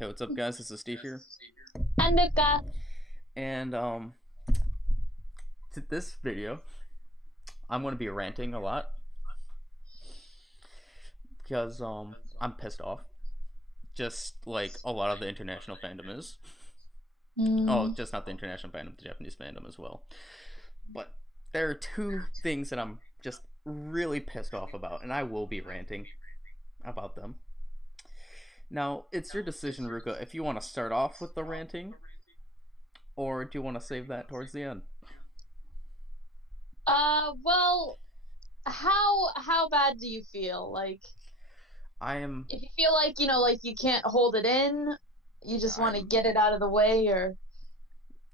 Hey, what's up, guys? This is Steve here, And Ruka. and to this video, I'm going to be ranting a lot because I'm pissed off, just like a lot of the international fandom is. Oh, Mm, just not the international fandom, the Japanese fandom as well. But there are two things that I'm just really pissed off about, and I will be ranting about them. Now, it's your decision, Ruka, if you want to start off with the ranting, or do you want to save that towards the end? well, how bad do you feel? Like, I am, if you feel like, like you can't hold it in, you just want to I'm, get it out of the way, or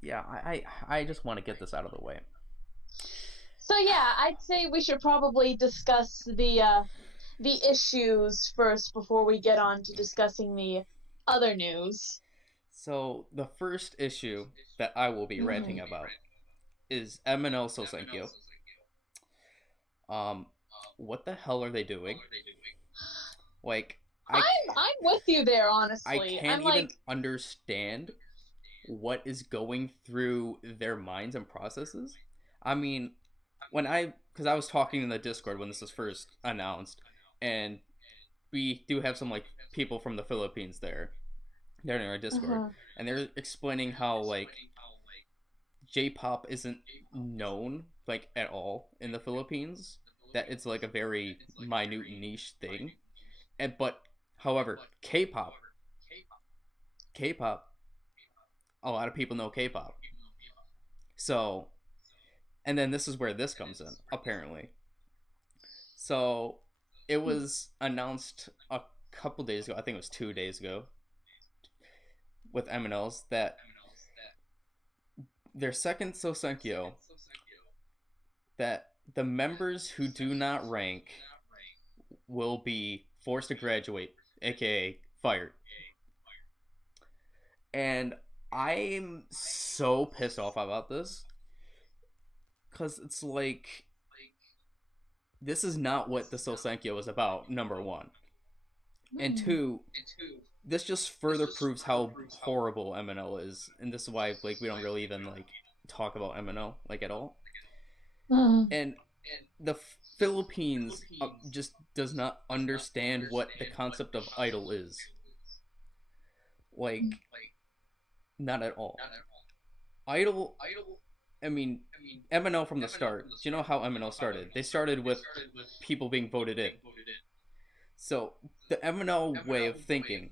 yeah, I just want to get this out of the way. so yeah, I'd say we should probably discuss the issues first before we get on to discussing the other news. So the first issue that I will be ranting Mhm. about is MNL Sousenkyo. Um, what the hell are they doing? Like, I I'm with you there, I honestly. can't I'm like, even understand what is going through their minds and processes. I mean, because I was talking in the Discord when this was first announced, and we do have some like people from the Philippines there. They're in our Discord, uh and they're explaining how like J-pop isn't known like at all in the Philippines. That it's like a very minute niche thing. And but however, K-pop, a lot of people know K-pop. So, and then this is where this comes in apparently. So, it was announced a couple days ago. I think it was 2 days ago with MNLs that their second Sousenkyo that the members who do not rank will be forced to graduate, aka fired. And I'm so pissed off about this because it's like this is not what the Sousenkyo is about. Number one, and hmm. two, this just further proves how horrible MNL is, and this is why like we don't really even like talk about MNL like at all. And the Philippines just does not understand what the concept of idol is. Like, not at all. Idol, I mean, MNL from the start. Do you know how MNL started? They started with people being voted in. So the MNL way of thinking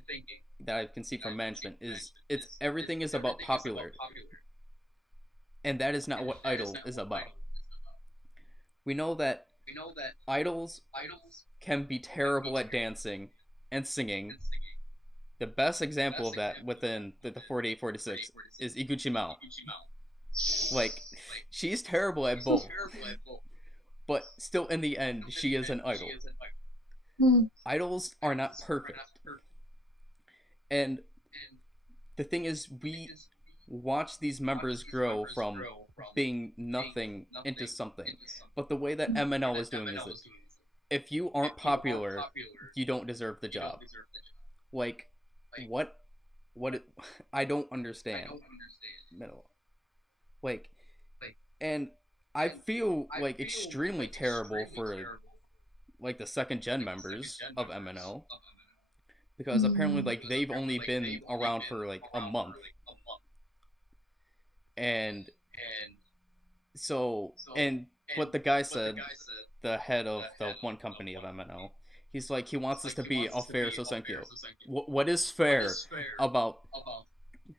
that I can see from management is it's everything is about popularity, and that is not what idol is about. We know that idols can be terrible at dancing and singing. The best example of that within the 48 46 is Iguchi Mao. Like, she's terrible at both, but still in the end, she is an idol. Idols are not perfect. And the thing is, we watch these members grow from being nothing into something. But the way that MNL is doing is that if you aren't popular, you don't deserve the job. Like, what? What? I don't understand. Middle. Like, and I feel like extremely terrible for like the second gen members of MNL because apparently Mm. like they've only been around for like a month, and and what the guy said, the head of the one company of MNL, he's like he wants this to be a fair Sousenkyo. What is fair about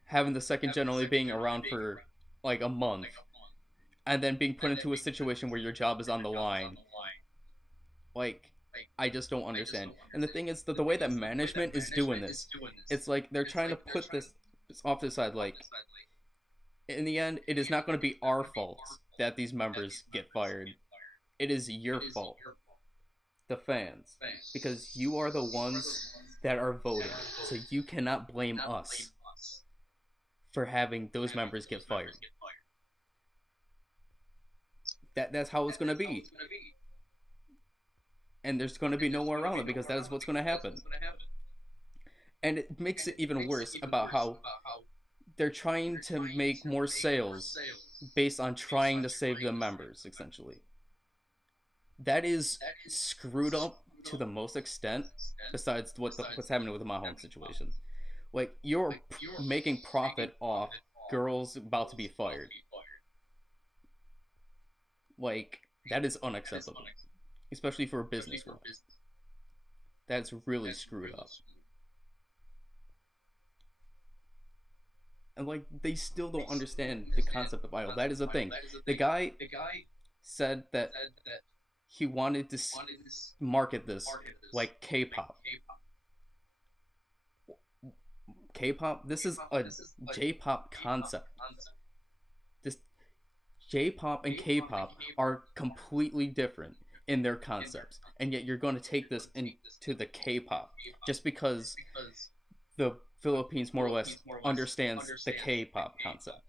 having the second gen only being around for like a month and then being put into a situation where your job is on the line? Like, I just don't understand. And the thing is that the way that management is doing this, it's like they're trying to put this off to the side. Like, in the end, it is not going to be our fault that these members get fired. It is your fault, the fans, because you are the ones that are voting. So you cannot blame us for having those members get fired. That's how it's going to be, and there's going to be no more around it because that is what's going to happen. And it makes it even worse about how they're trying to make more sales based on trying to save the members, essentially. That is screwed up to the most extent, besides what's happening with the Mahohon situation. Like, you're making profit off girls about to be fired. Like, that is unacceptable, especially for a business wise. That's really screwed up. And like, they still don't understand the concept of idol. That is the thing. The guy said that he wanted to market this like K-pop. K-pop. This is a J-pop concept. This J-pop and K-pop are completely different in their concepts, and yet you're going to take this into the K-pop just because the Philippines more or less understands the K-pop concept.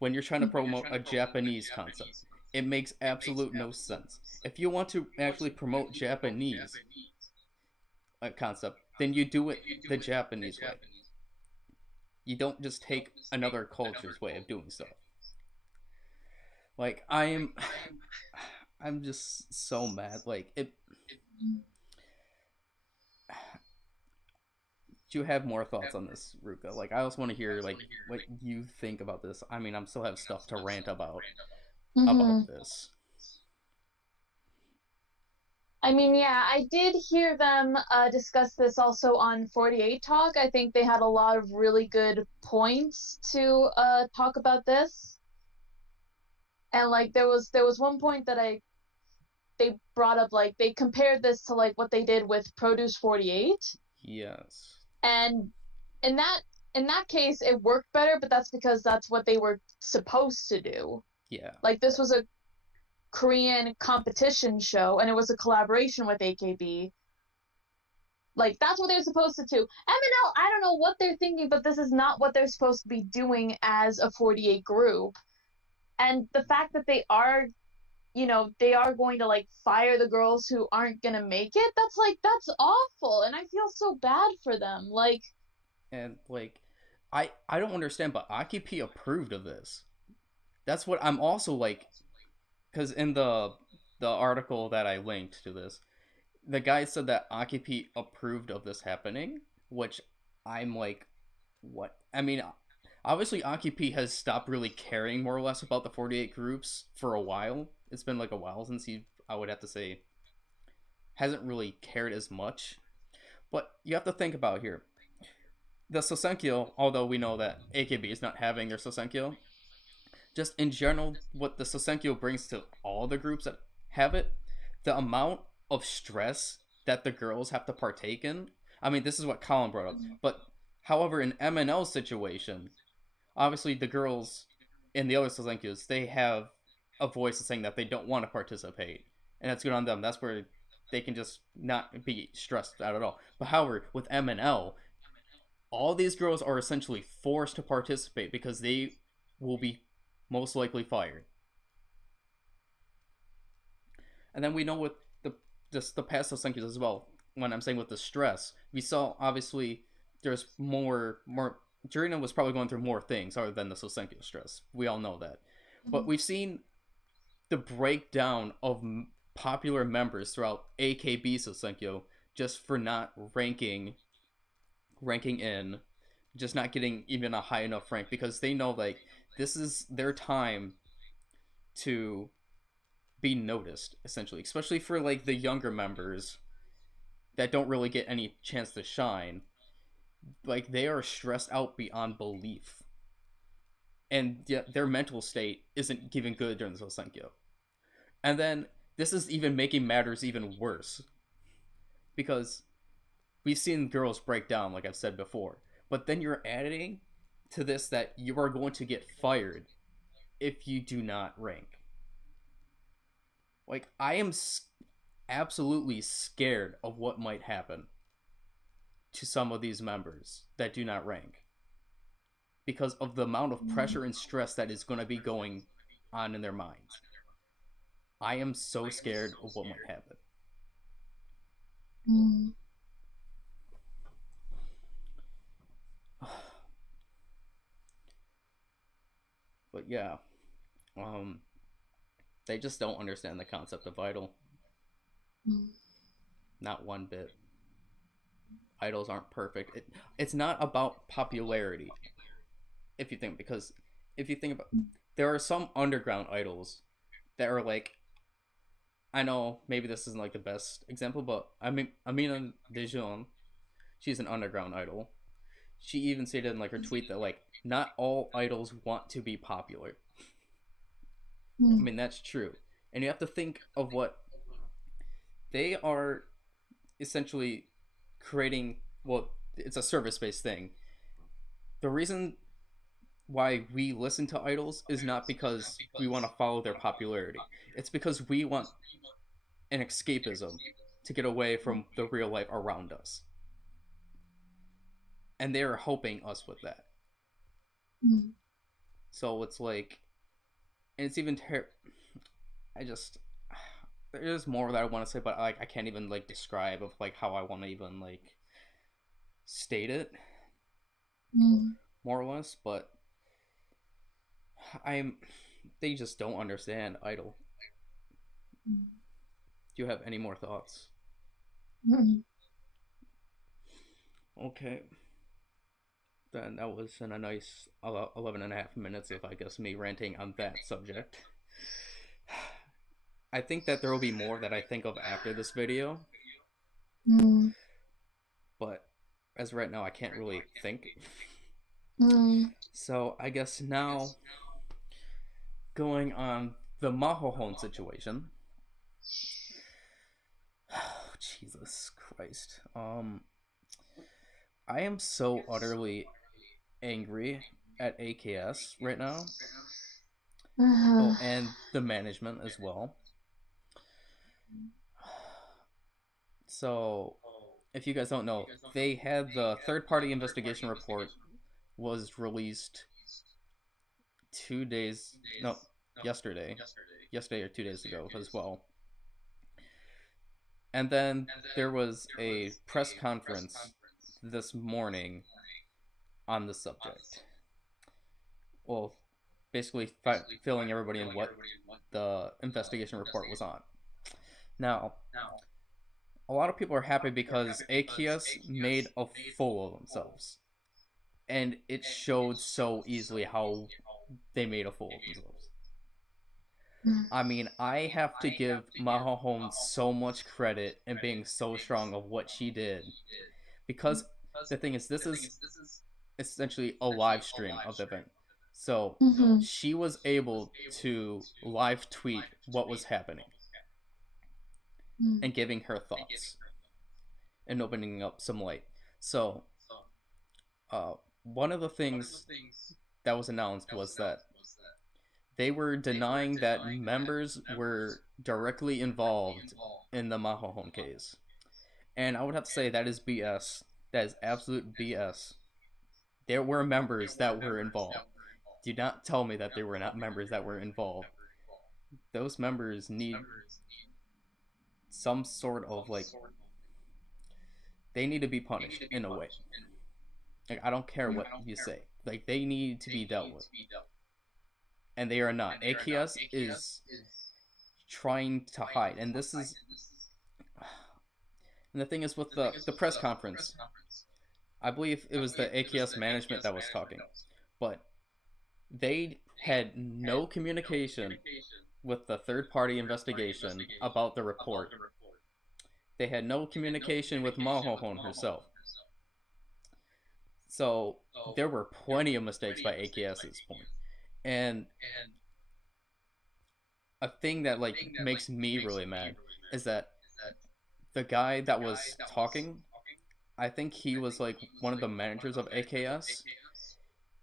When you're trying to promote a Japanese concept, it makes absolute no sense. If you want to actually promote Japanese concept, then you do it the Japanese way. You don't just take another culture's way of doing stuff. Like, I'm just so mad. Like, it. Do you have more thoughts on this, Ruka? Like, I also want to hear like what you think about this. I mean, I'm still have stuff to rant about this. I mean, yeah, I did hear them discuss this also on 48 Talk. I think they had a lot of really good points to talk about this. And like there was one point that they brought up, like they compared this to like what they did with Produce 48. Yes. And in that case it worked better, but that's because that's what they were supposed to do. Yeah. Like, this was a Korean competition show, and it was a collaboration with AKB. Like, that's what they're supposed to do. MNL, I don't know what they're thinking, but this is not what they're supposed to be doing as a 48 group. And the fact that they are, they are going to like fire the girls who aren't gonna make it, that's awful, and I feel so bad for them. Like, and like, I don't understand, but Aki approved of this. That's what I'm also like, because in the article that I linked to this, the guy said that Aki approved of this happening, which I'm like, what? I mean, obviously Aki has stopped really caring more or less about the 48 groups for a while. It's been like a while since he, I would have to say, hasn't really cared as much. But you have to think about here. The Sousenkyo, although we know that AKB is not having their Sousenkyo, just in general, what the Sousenkyo brings to all the groups that have it, the amount of stress that the girls have to partake in. I mean, this is what Colin brought up. But however, in MNL's situation, obviously the girls in the other Sousenkyos, they have a voice saying that they don't want to participate, and that's good on them. That's where they can just not be stressed out at all. But however, with MNL, all these girls are essentially forced to participate because they will be most likely fired. And then we know with the past Sousenkyos as well. When I'm saying with the stress, we saw obviously there's more. Jurina was probably going through more things other than the Sousenkyo stress. We all know that. But we've seen the breakdown of popular members throughout AKB Sousenkyo just for not ranking in, just not getting even a high enough rank, because they know like this is their time to be noticed, essentially, especially for like the younger members that don't really get any chance to shine. Like, they are stressed out beyond belief, and their mental state isn't even good during the Sousenkyo. And then this is even making matters even worse, because we've seen girls break down, like I've said before, but then you're adding to this that you are going to get fired if you do not rank. Like, I am absolutely scared of what might happen to some of these members that do not rank, because of the amount of pressure and stress that is going to be going on in their minds. I am so scared of what might happen. But yeah, um, they just don't understand the concept of idol. Not one bit. Idols aren't perfect. It's not about popularity. If you think, because if you think about, there are some underground idols that are like, I know maybe this isn't like the best example, but I mean Amina Dejon, she's an underground idol. She even stated in like her tweet that like not all idols want to be popular. I mean that's true, and you have to think of what they are essentially creating. Well, it's a service based thing. The reason why we listen to idols is not because we want to follow their popularity. It's because we want an escapism to get away from the real life around us. And they're helping us with that. So it's like, and it's even I just, there's more that I want to say, but like I can't even like describe of like how I want to even like state it, more or less. But they just don't understand idol. Do you have any more thoughts? Okay. Then that was in a nice 11 and a half minutes of, I guess, me ranting on that subject. I think that there will be more that I think of after this video. But as right now, I can't really think. So I guess now, going on the Mahohon situation. Oh, Jesus Christ. I am so utterly angry at AKS right now. Oh, and the management as well. So, if you guys don't know, they had the third-party investigation report was released yesterday or 2 days ago as well. And then there was a press conference this morning on the subject. Well, basically filling everybody in what the investigation report was on. Now, a lot of people are happy because AKS made a fool of themselves. And it showed so easily how they made a fool of themselves. I mean, I have to give Mahohon so much credit in being so strong of what she did. Because the thing is, this is essentially a live stream of the event. So she was able to live tweet what was happening and giving her thoughts and opening up some light. So one of the things that was announced was that they were denying that members were directly involved in the Mahohon case. And I would have to say that is BS. That is absolute BS. There were members that were involved. Do not tell me that there were not members that were involved. Those members need some sort of like, they need to be punished in a way. Like, I don't care what you say. Like, they need to be dealt with. And they are not. AKS is trying to hide. And this is... And the thing is with the press conference, I believe it was the AKS management that was talking. But they had no communication with the third-party investigation about the report. They had no communication with Mahohon herself. So there were plenty of mistakes by AKS at this point. And a thing that like makes me really mad is that the guy that was talking, I think he was like one of the managers of AKS.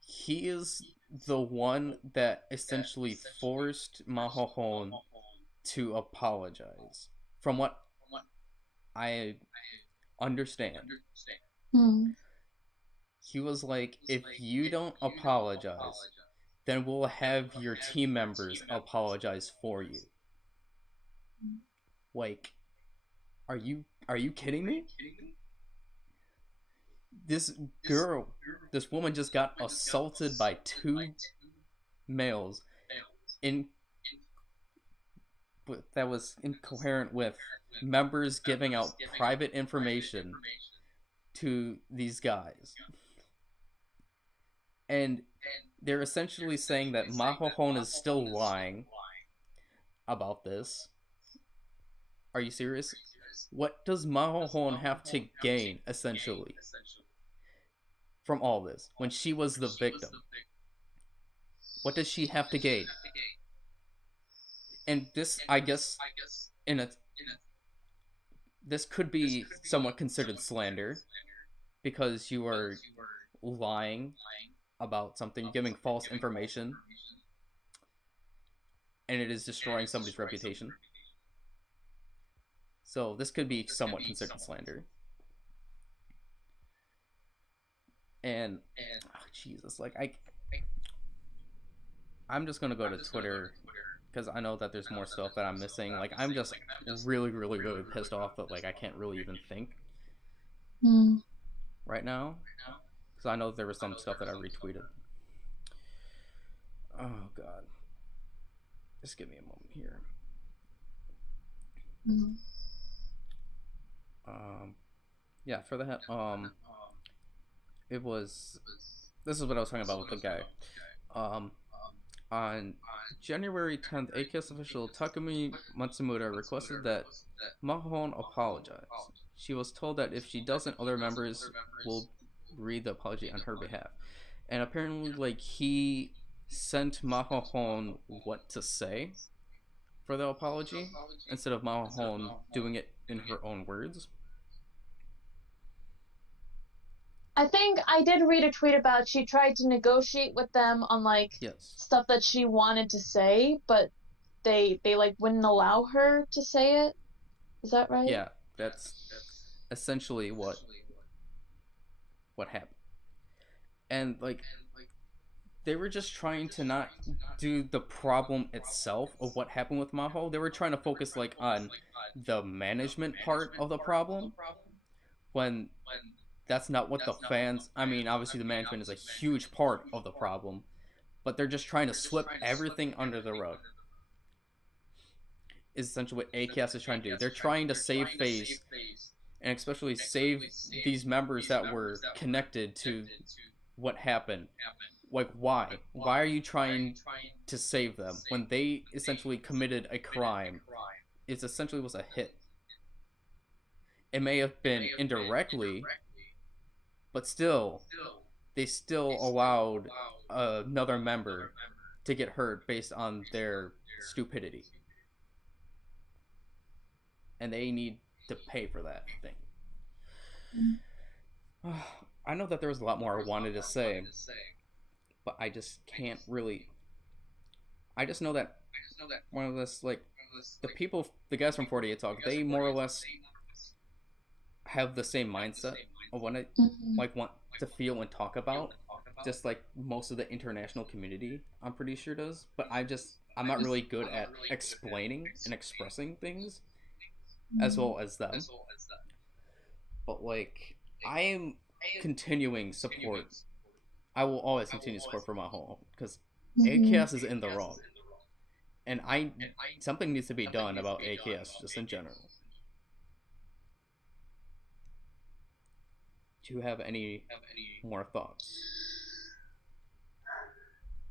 He is the one that essentially forced Mahohon to apologize. From what I understand. He was like, if you don't apologize, then we'll have your team members apologize for you. Like, are you kidding me? This woman just got assaulted by two males in that was incoherent with members giving out private information to these guys. And they're essentially saying that Mahohon is still lying about this. Are you serious? What does Mahohon have to gain, essentially, from all this when she was the victim? What does she have to gain? And this, I guess, in a this could be somewhat considered slander because you are lying about something, giving false information, and it is destroying somebody's reputation. So this could be somewhat considered slander. And Jesus, like I'm just gonna go to Twitter because I know that there's more stuff that I'm missing. Like I'm just really, really, really pissed off that like I can't really even think right now. Because I know there was some stuff that I retweeted. Oh God, just give me a moment here. Yeah, for that. It was. This is what I was talking about with the guy. On January 10th, AKS official Takumi Matsumura requested that Mahohon apologize. She was told that if she doesn't, other members will read the apology on her behalf. And apparently, like, he sent Mahohon what to say for the apology instead of Mahohon doing it in her own words. I think I did read a tweet about she tried to negotiate with them on like stuff that she wanted to say, but they like wouldn't allow her to say it. Is that right? Yeah, that's essentially what happened. And like they were just trying to not do the problem itself of what happened with Maho. They were trying to focus like on the management part of the problem when that's not what the fans. I mean, obviously the management is a huge part of the problem, but they're just trying to sweep everything under the rug. Is essentially what AKS is trying to do. They're trying to save face, and especially save these members that were connected to what happened. Like, why? Why are you trying to save them when they essentially committed a crime? It essentially was a hit. It may have been indirectly, but still, they still allowed another member to get hurt based on their stupidity. And they need to pay for that thing. I know that there was a lot more I wanted to say, but I just can't really. I just know that one of this, like, the guys from 48 Talk, they more or less have the same mindset of what I like want to feel and talk about, just like most of the international community, I'm pretty sure does. But I'm not really good at explaining and expressing things as well as them. But like, I am continuing support. I will always continue support for Mahohon because AKS is in the wrong, and something needs to be done about AKS just in general. Do you have any more thoughts?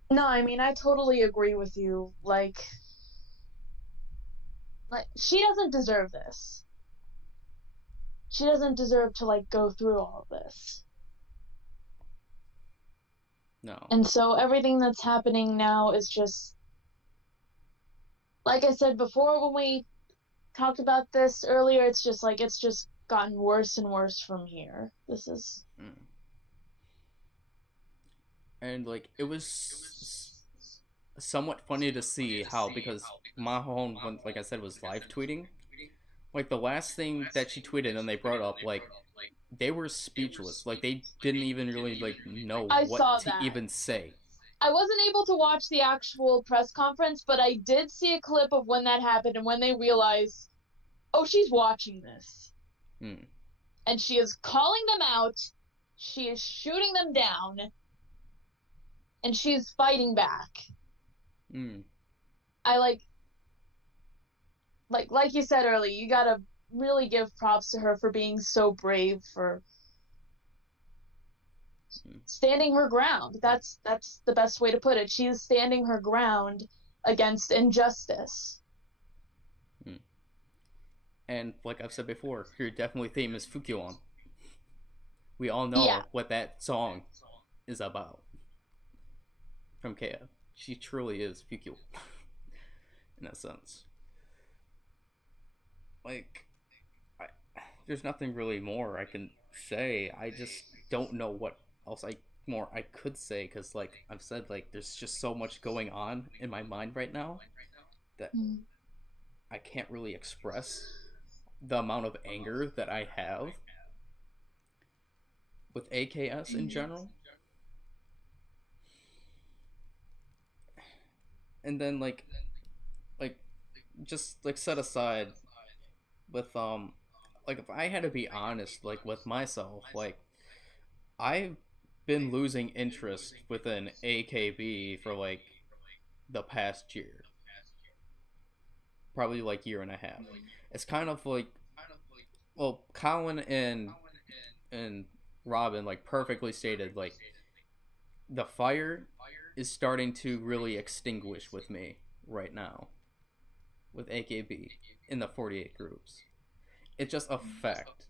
No, I mean, I totally agree with you. Like she doesn't deserve this. She doesn't deserve to like go through all of this. No. And so everything that's happening now is just, like I said before when we talked about this earlier, it's just gotten worse and worse from here. This is and like it was somewhat funny to see how, because Mahohon, like I said, was live tweeting. Like the last thing that she tweeted and they brought up, like they were speechless. Like they didn't even really like know what to even say. I wasn't able to watch the actual press conference, but I did see a clip of when that happened and when they realized, oh, she's watching this. And she is calling them out. She is shooting them down. And she is fighting back. I like you said earlier, you gotta really give props to her for being so brave, for standing her ground. That's the best way to put it. She's standing her ground against injustice. And like I've said before, her definitely theme is Fukyon. We all know what that song is about from Kea. She truly is Fukyo in that sense. Like, there's nothing really more I can say. I just don't know what else I could say, because like I've said, like there's just so much going on in my mind right now that I can't really express the amount of anger that I have with AKS in general. And then like just like set aside with like if I had to be honest like with myself, like I've been losing interest within AKB for like the past year, probably like year and a half. It's kind of like, well, Colin and Robin like perfectly stated, like the fire is starting to really extinguish with me right now with AKB in the 48 groups. It's just a fact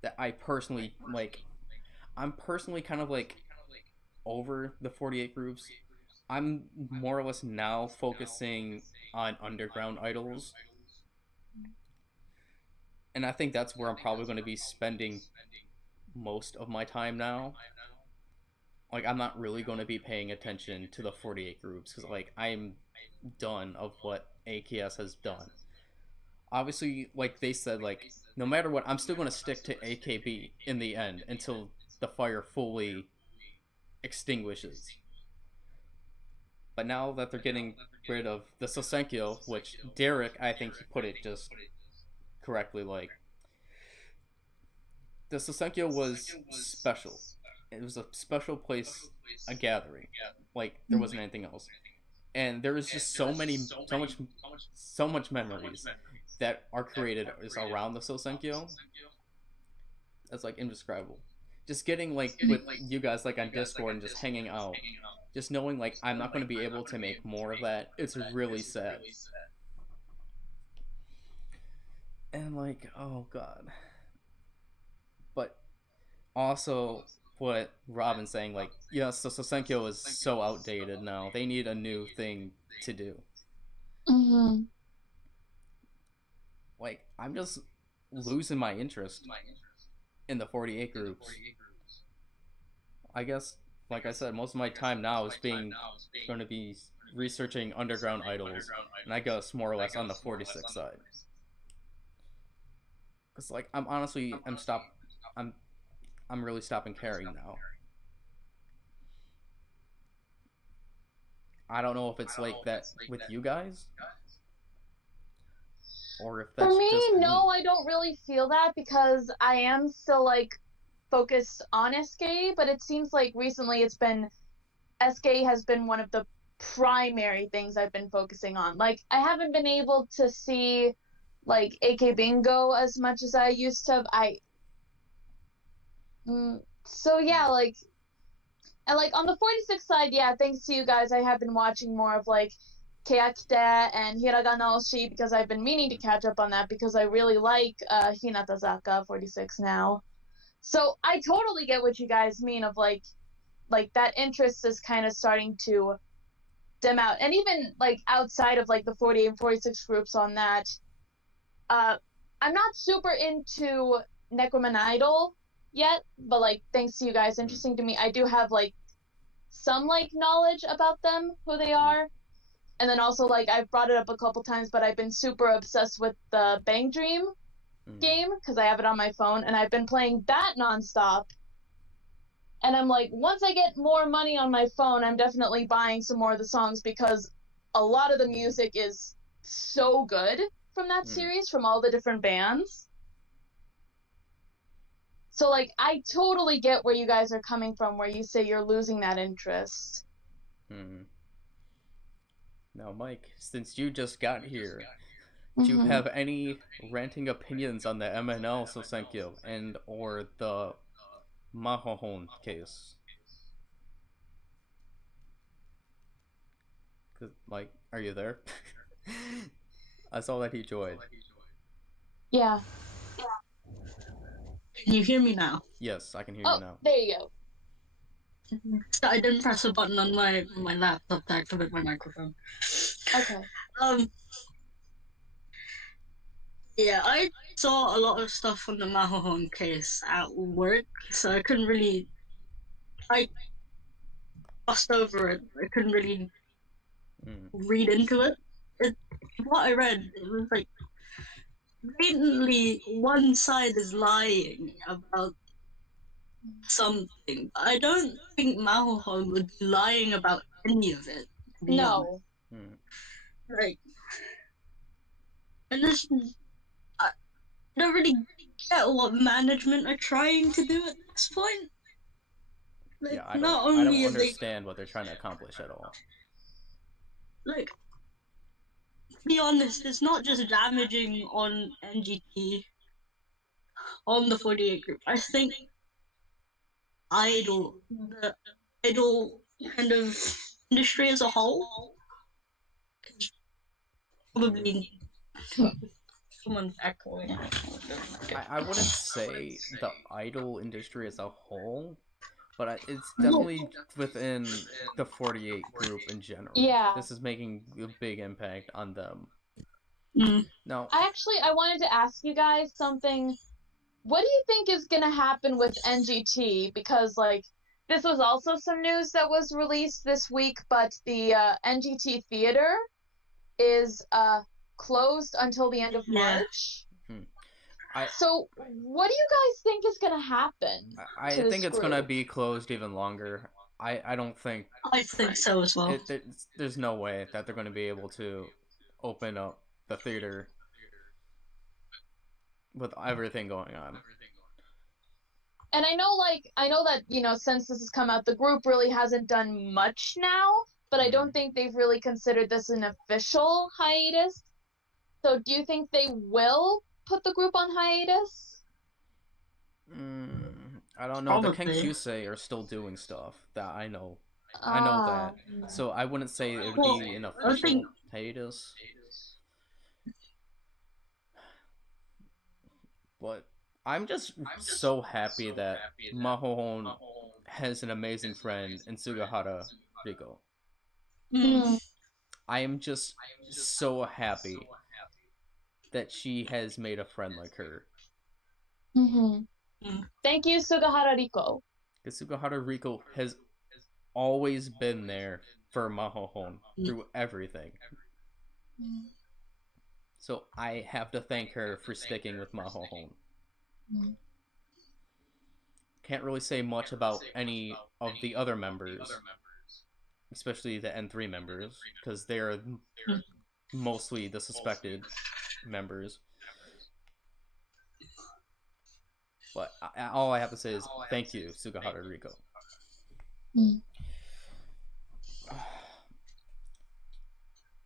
that I personally like. I'm personally kind of like over the 48 groups. I'm more or less now focusing on underground idols. And I think that's where I'm probably going to be spending most of my time now. Like, I'm not really going to be paying attention to the 48 groups because, like, I'm done of what AKS has done. Obviously, like they said, like, no matter what, I'm still going to stick to AKB in the end until the fire fully extinguishes. But now that they're getting rid of the Sousenkyo, which Derek, I think he put it just correctly, like, the Sousenkyo was special. It was a special place, a gathering. Like, there wasn't anything else. And there is just so much memories that are created is around the Sousenkyo. That's like indescribable. Just getting like with you guys like on Discord and just hanging out, just knowing like I'm not going to be able to make more of that. It's really sad. And like, oh god. But also what Robin's saying, like, yeah, so Sousenkyo is so outdated now. They need a new thing to do. Like, I'm just losing my interest in the 48 groups. I guess, like I said, most of my time now is being going to be researching underground idols, and I guess more or less on the 46 side. Cause like I'm really stopping caring now. I don't know if it's like that with you guys, or if that's for me, just no, I don't really feel that because I am still like focused on SK, but it seems like recently it's been SK has been one of the primary things I've been focusing on. Like I haven't been able to see like AK Bingo as much as I used to. So yeah, like and like on the 46 side, yeah, thanks to you guys, I have been watching more of like Keakita and Hiragana Oshi because I've been meaning to catch up on that because I really like Hinatazaka 46 now. So I totally get what you guys mean of like that interest is kind of starting to dim out. And even like outside of like the 48 and 46 groups on that, I'm not super into Necronomidol yet, but like thanks to you guys, interesting to me. I do have like some like knowledge about them, who they are. And then also like I've brought it up a couple times, but I've been super obsessed with the Bang Dream game because I have it on my phone and I've been playing that nonstop. And I'm like, once I get more money on my phone, I'm definitely buying some more of the songs because a lot of the music is so good from that series, from all the different bands. So like I totally get where you guys are coming from where you say you're losing that interest. Now, Mike, since you just got here, do you Mm-hmm. have any ranting opinions on the MNL Sousenkyo and or the Mahohon case? Mike, are you there? I saw that he joined. Yeah. Can you hear me now? Yes, I can hear you now. There you go. I didn't press a button on my laptop to activate my microphone. Okay. Yeah, I saw a lot of stuff on the Mahohon case at work, so I couldn't really. I glossed over it. I couldn't really read into it. What I read, it was like blatantly one side is lying about something. I don't think Mahohon would be lying about any of it. To be honest. Like, and this, I don't really get what management are trying to do at this point. Like, Yeah, I not don't only understand what they're trying to accomplish at all. Like, to be honest, it's not just damaging on NGT, on the 48 group. I think the idol kind of industry as a whole, probably someone's echoing. I wouldn't say the idol industry as a whole, but it's definitely within the 48 group in general. Yeah. This is making a big impact on them. No. I wanted to ask you guys something. What do you think is going to happen with NGT? Because, like, this was also some news that was released this week, but the NGT Theater is closed until the end of March. So, what do you guys think is going to happen? I think it's going to be closed even longer. I don't think... I think so as well. There's no way that they're going to be able to open up the theater with everything going on. And I know that, you know, since this has come out, the group really hasn't done much now, but I don't think they've really considered this an official hiatus. So do you think they will put the group on hiatus? I don't know. The Kenkyusei are still doing stuff that I know. I know that. So I wouldn't say it would be an official hiatus. But I'm just so happy that Mahohon has an amazing friend in Sugahara Riko. I am just so happy that she has made a friend like her. Thank you, Sugahara Riko. Because Sugahara Riko has always been there for Mahohon through everything. So I have to thank her for sticking with Mahohon. Can't really say much about any of the other members, especially the N3 members, because they're mostly the suspected members. But all I have to say is thank you, Sugahara Riko.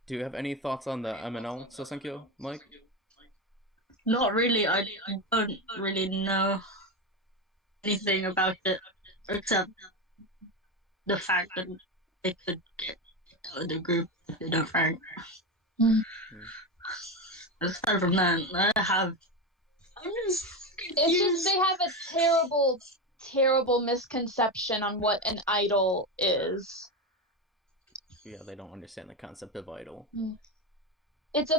Do you have any thoughts on the MNL Sousenkyo, Mike? Not really. I don't really know anything about it except the fact that they could get out of the group if they don't rank. Aside from that, it's just they have a terrible misconception on what an idol is. Yeah, they don't understand the concept of idol. It's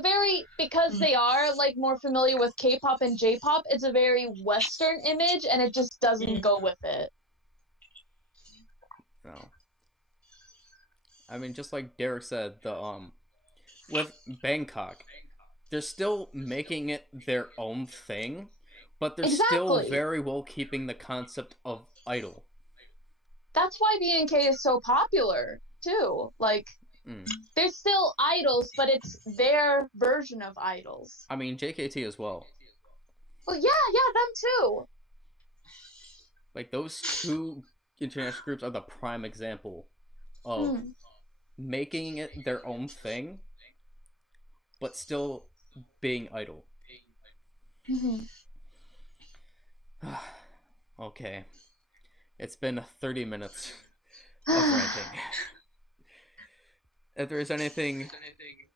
because they are, like, more familiar with K-pop and J-pop, it's a very Western image, and it just doesn't go with it. No. I mean, just like Derek said, with Bangkok, they're still making it their own thing, but they're still very well keeping the concept of idol. That's why BNK is so popular, too. Like, they're still idols, but it's their version of idols. I mean, JKT as well. Well, yeah, them too. Like, those two international groups are the prime example of making it their own thing, but still being idle. Okay. It's been 30 minutes of ranting. If there's anything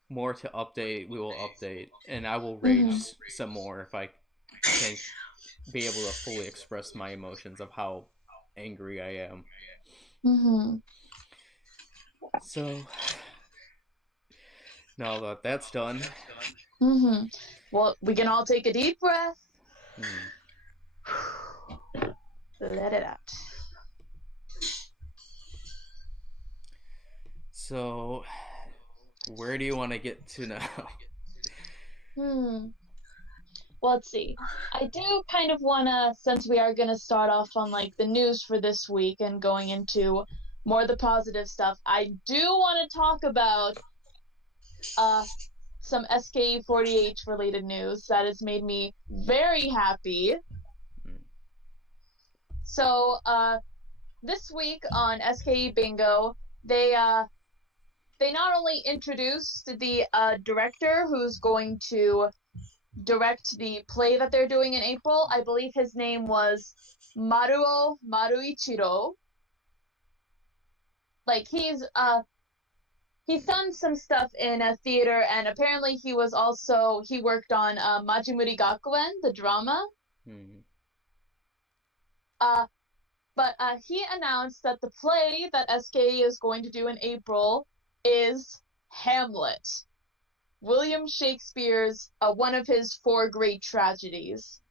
more to update, we will update, and I will rage some more if I can't be able to fully express my emotions of how angry I am. So, now that that's done, well, we can all take a deep breath. Let it out. So, where do you want to get to now? Well, let's see. I do kind of want to, since we are going to start off on, like, the news for this week and going into more of the positive stuff, I do want to talk about some MNL48 related news that has made me very happy. So, this week on SKE Bingo, they not only introduced the director who's going to direct the play that they're doing in April. I believe his name was Maruo Maruichiro. Like, he's done some stuff in a theater, and apparently he worked on Majimuri Gakuen, the drama. But he announced that the play that SKE is going to do in April is Hamlet, William Shakespeare's one of his 4 great tragedies.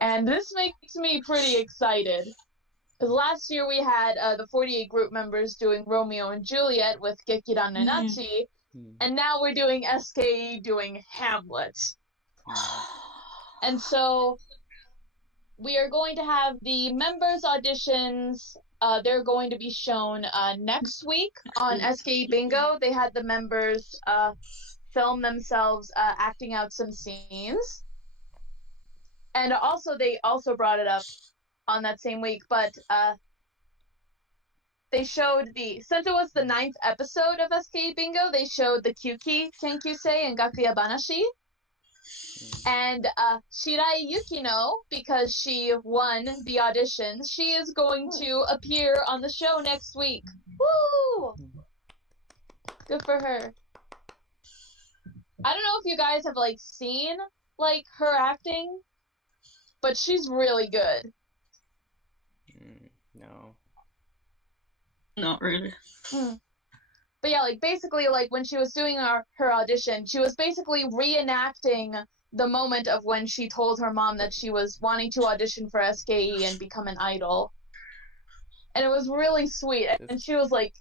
And this makes me pretty excited. Because last year we had the 48 group members doing Romeo and Juliet with Gekiran Nenachi, and now we're doing SKE doing Hamlet. And so we are going to have the members' auditions. They're going to be shown next week on SKE Bingo. They had the members film themselves acting out some scenes. And also, they also brought it up on that same week, but they showed since it was the 9th episode of SKE Bingo, they showed the Kyuki Kenkyusei and Gakuya Banashi. And Shirai Yukino, because she won the auditions, she is going to appear on the show next week. Woo! Good for her. I don't know if you guys have, like, seen, like, her acting, but she's really good. No. Not really. But yeah, like, basically, like, when she was doing her audition, she was basically reenacting the moment of when she told her mom that she was wanting to audition for SKE and become an idol. And it was really sweet. And she was like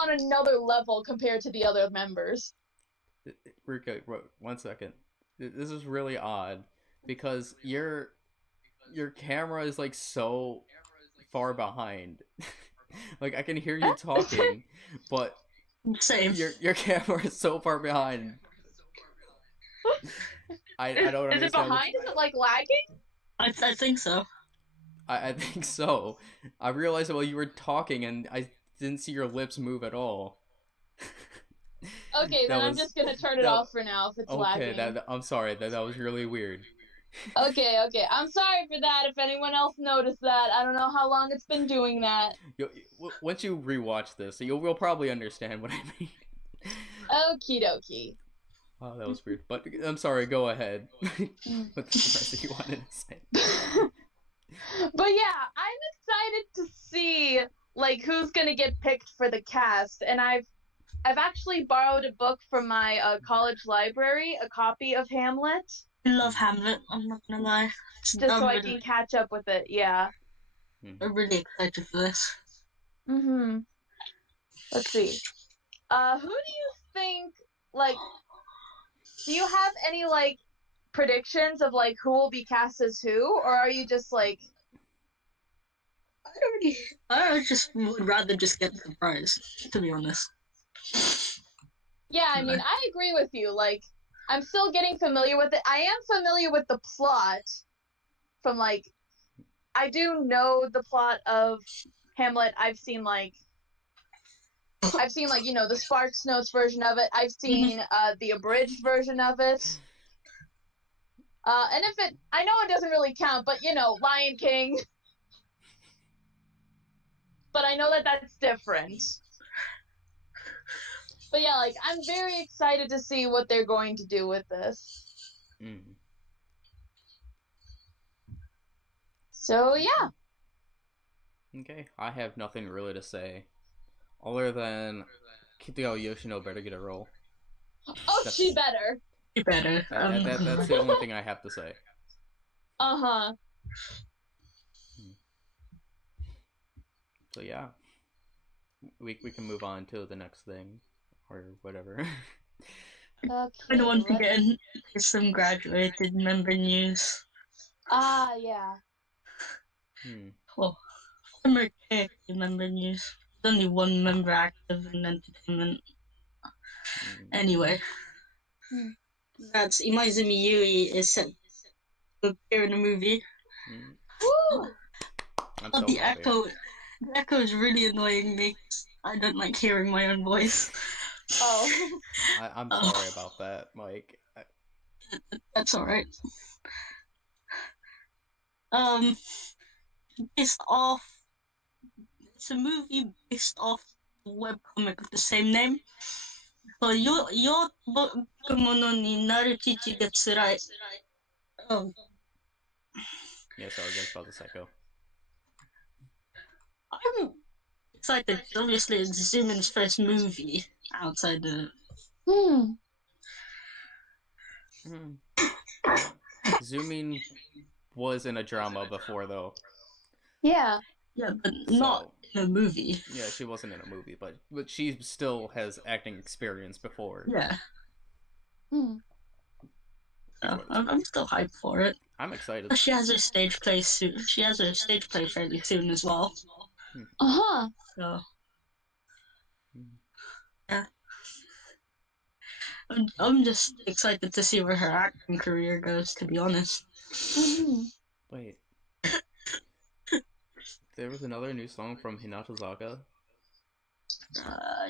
on another level compared to the other members. Ruka, 1 second. This is really odd because your camera is, like, so far behind. Like, I can hear you talking, but same. Your camera is so far behind. I don't understand. Is it behind? Is it, like, lagging? I think so. I think so. I realized while you were talking, and I didn't see your lips move at all. Okay, then I'm just gonna turn it off for now if it's lagging. Okay, I'm sorry. That was really weird. Okay. I'm sorry for that if anyone else noticed that. I don't know how long it's been doing that. Once you rewatch this, you'll probably understand what I mean. Okie dokie. Oh, that was weird. But I'm sorry, go ahead. What's the rest you wanted to say? But yeah, I'm excited to see, like, who's gonna get picked for the cast. And I've actually borrowed a book from my college library, a copy of Hamlet. I love Hamlet, I'm not gonna lie. Just so I can catch up with it, yeah. I'm really excited for this. Let's see. Who do you think, like, do you have any, like, predictions of, like, who will be cast as who? Or are you just, like... I just would rather just get the prize, to be honest. Yeah, I mean, I agree with you. Like, I'm still getting familiar with it. I am familiar with the plot from, like, I do know the plot of Hamlet. I've seen like the Sparks Notes version of it. I've seen the abridged version of it. And I know it doesn't really count, but Lion King. But I know that that's different. But yeah, like, I'm very excited to see what they're going to do with this. So yeah. Okay, I have nothing really to say, other than Kitao Yoshino better get a role. Oh, she better. She better. That's the only thing I have to say. So yeah, we can move on to the next thing, or whatever. Okay. And once again, there's some graduated member news. Yeah. Well, former character member news. There's only one member active in entertainment. Anyway, that's Imaizumi Yui is set to appear in a movie. Woo! The echo is really annoying me. I don't like hearing my own voice. Oh. I'm sorry about that, Mike. That's alright. It's a movie based off the webcomic of the same name. So, yo Bakemono ni naru chichi ga tsurai. Yeah, sorry guys about the psycho. I'm excited because obviously it's Zumin's first movie outside the. Zumin was in a drama before, though. Yeah. Yeah, but not in a movie. Yeah, she wasn't in a movie, but she still has acting experience before. Yeah. I'm still hyped for it. I'm excited. She has her stage play soon. She has her stage play fairly soon as well. So. Yeah. I'm just excited to see where her acting career goes, to be honest. Wait. There was another new song from Hinata Zaga?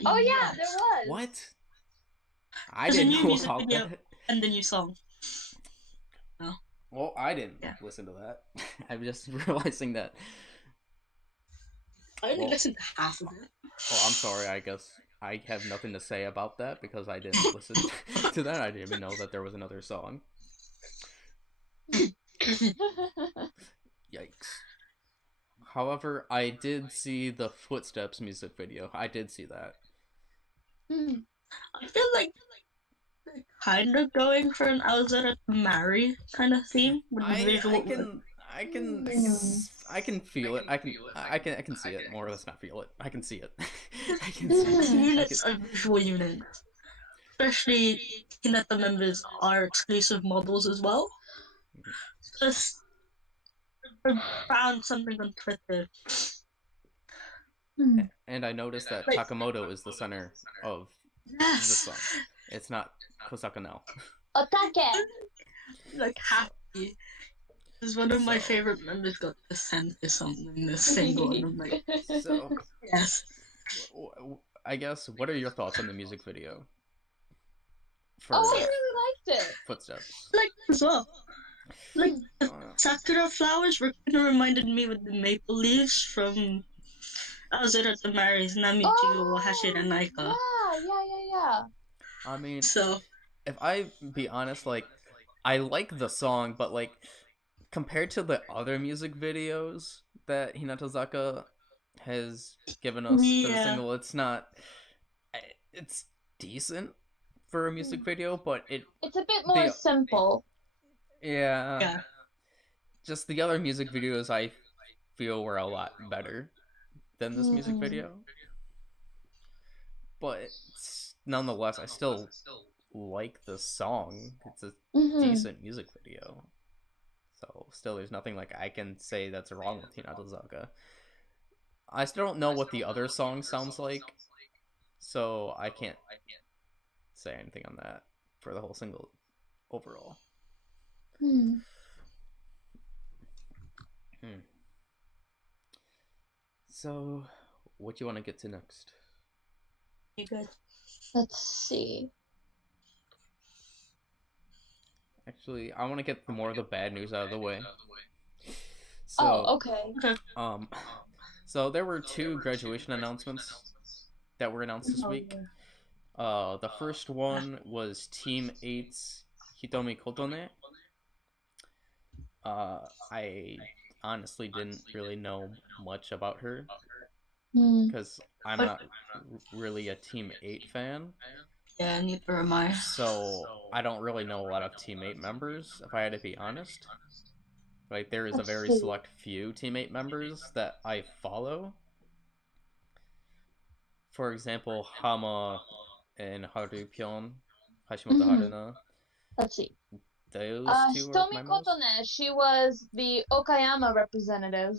Oh yeah, there was! What? I didn't know about that. And the new song. No. Well, I didn't listen to that. I'm just realizing that. I only listened to half of it. Oh, I'm sorry, I guess I have nothing to say about that because I didn't listen to that. I didn't even know that there was another song. Yikes. However, I did see the Footsteps music video. I did see that. I feel like they're kind of going for an Aozora to marry kind of theme with the visual. I can feel it. I can see it. More or less not feel it. I can see it. I can see it. Units are visual units. Especially Hinata members are exclusive models as well. Just found something on Twitter. And I noticed that Takamoto is the center of the song. It's not Kosaka now. Otake! Like, happy. Because one of my favorite members got to send to something this single, and I'm like, so, yes. I guess, what are your thoughts on the music video? I really liked it. Footsteps. Like as well. Like the sakura flowers were kind of reminded me with the maple leaves from Aozora to Marry's Namichi wo Hashira Naika. Yeah. I mean, so if I be honest, like, I like the song, but like, compared to the other music videos that Hinata Zaga has given us for the single, it's decent for a music video, but it's a bit more simple. Yeah. Just the other music videos I feel were a lot better than this music video. But nonetheless, I still like the song. It's a decent music video. So still, there's nothing like I can say that's wrong with Hinata Zaga. I still don't know what the other song sounds like, so I can't say anything on that for the whole single overall. So, what do you want to get to next? You good? Let's see. Actually, I want to get more of the bad news out of the way. So, okay. So there were 2 graduation announcements that were announced this week. The first one was Team 8's Hitomi Kotone. I honestly didn't really know much about her because I'm not really a Team 8 fan. Yeah, neither am I. So I don't really know a lot of Team 8 members, if I had to be honest. Like, there is a very select few Team 8 members that I follow. For example, Hama and Harupyeon, Hashimoto Haruna. Let's see. Those 2 are Hitomi my most... Kotone, she was the Okayama representative.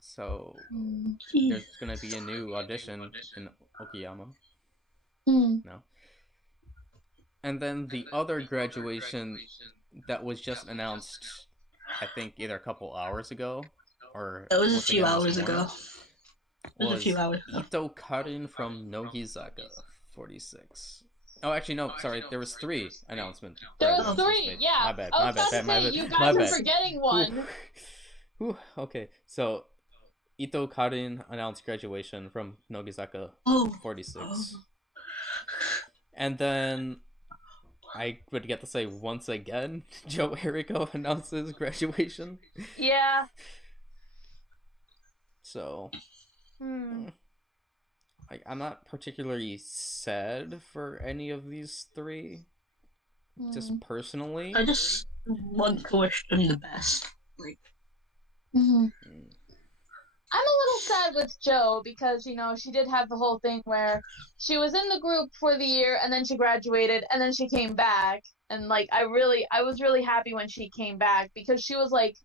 So, there's gonna be a new audition in Okayama. No. And then the other graduation that was just announced, I think either a couple hours ago, or it was a few hours ago. Was Ito Karin from Nogizaka 46. Oh, actually, no, sorry, there was 3 announcements. There was 3, yeah. My bad. You guys are forgetting one. Okay, so Ito Karin announced graduation from Nogizaka 46. And then I would get to say once again, Joe Eriko announces graduation. Yeah. So, like, I'm not particularly sad for any of these 3. Just personally, I just want to wish them the best. Like, I'm a little sad with Joe because, you know, she did have the whole thing where she was in the group for the year and then she graduated and then she came back. And, like, I was really happy when she came back because she was, like,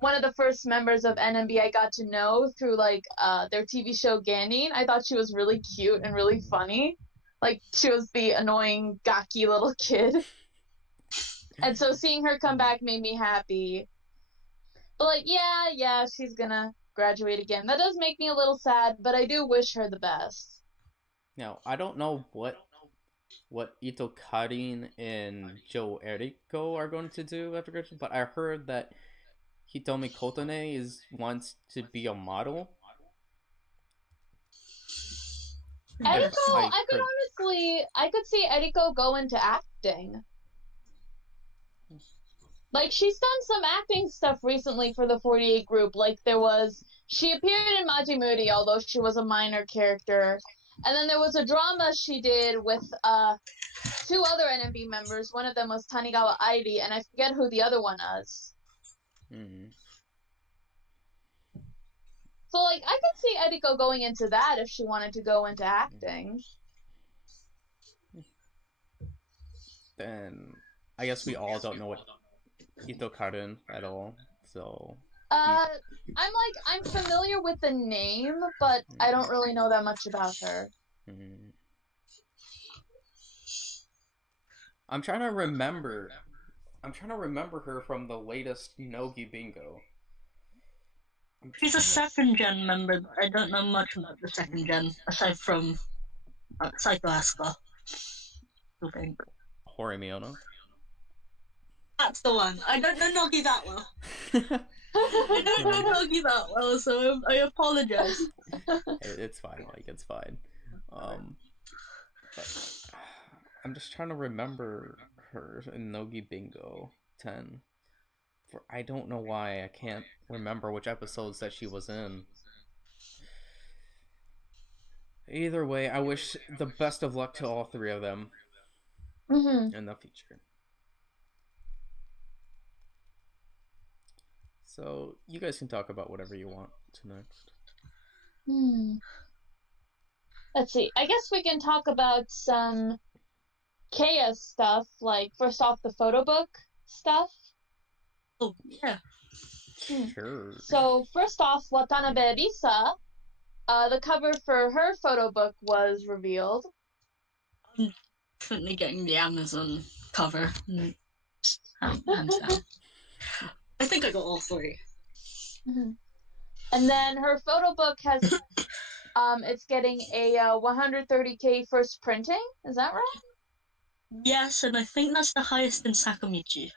one of the first members of NMB I got to know through, like, their TV show Ganin. I thought she was really cute and really funny. Like, she was the annoying, gawky little kid. And so seeing her come back made me happy. But, like, yeah, she's gonna graduate again. That does make me a little sad, but I do wish her the best. Now, I don't know what Ito Karin and Joe Eriko are going to do after graduation, but I heard that Hitomi Kotone wants to be a model. Eriko, I could see Eriko go into acting. Like, she's done some acting stuff recently for the 48 group. Like, she appeared in Majimuri, although she was a minor character. And then there was a drama she did with 2 other NMB members. One of them was Tanigawa Airi, and I forget who the other one is. So, like, I could see Eriko going into that if she wanted to go into acting. Then, I guess we all don't know what Ito Karin at all, so... I'm familiar with the name, but I don't really know that much about her. I'm trying to remember her from the latest Nogi Bingo. She's a 2nd gen member, but I don't know much about the 2nd gen, aside from Psycho Asuka. I think. Hori Miona. That's the one. I don't know Nogi that well. I don't know Nogi that well, so I apologize. It's fine, like, it's fine. But I'm just trying to remember her in Nogi Bingo 10. I don't know why I can't remember which episodes that she was in. Either way, I wish the best of luck to all 3 of them in the future. So, you guys can talk about whatever you want to next. Let's see. I guess we can talk about some Keiya stuff, like, first off, the photo book stuff. Oh, yeah. Sure. So, first off, Watanabe Risa, the cover for her photo book was revealed. I'm definitely getting the Amazon cover. I think I got all 3. Mm-hmm. And then her photo book has, it's getting a 130K first printing. Is that right? Yes, and I think that's the highest in Sakamichi.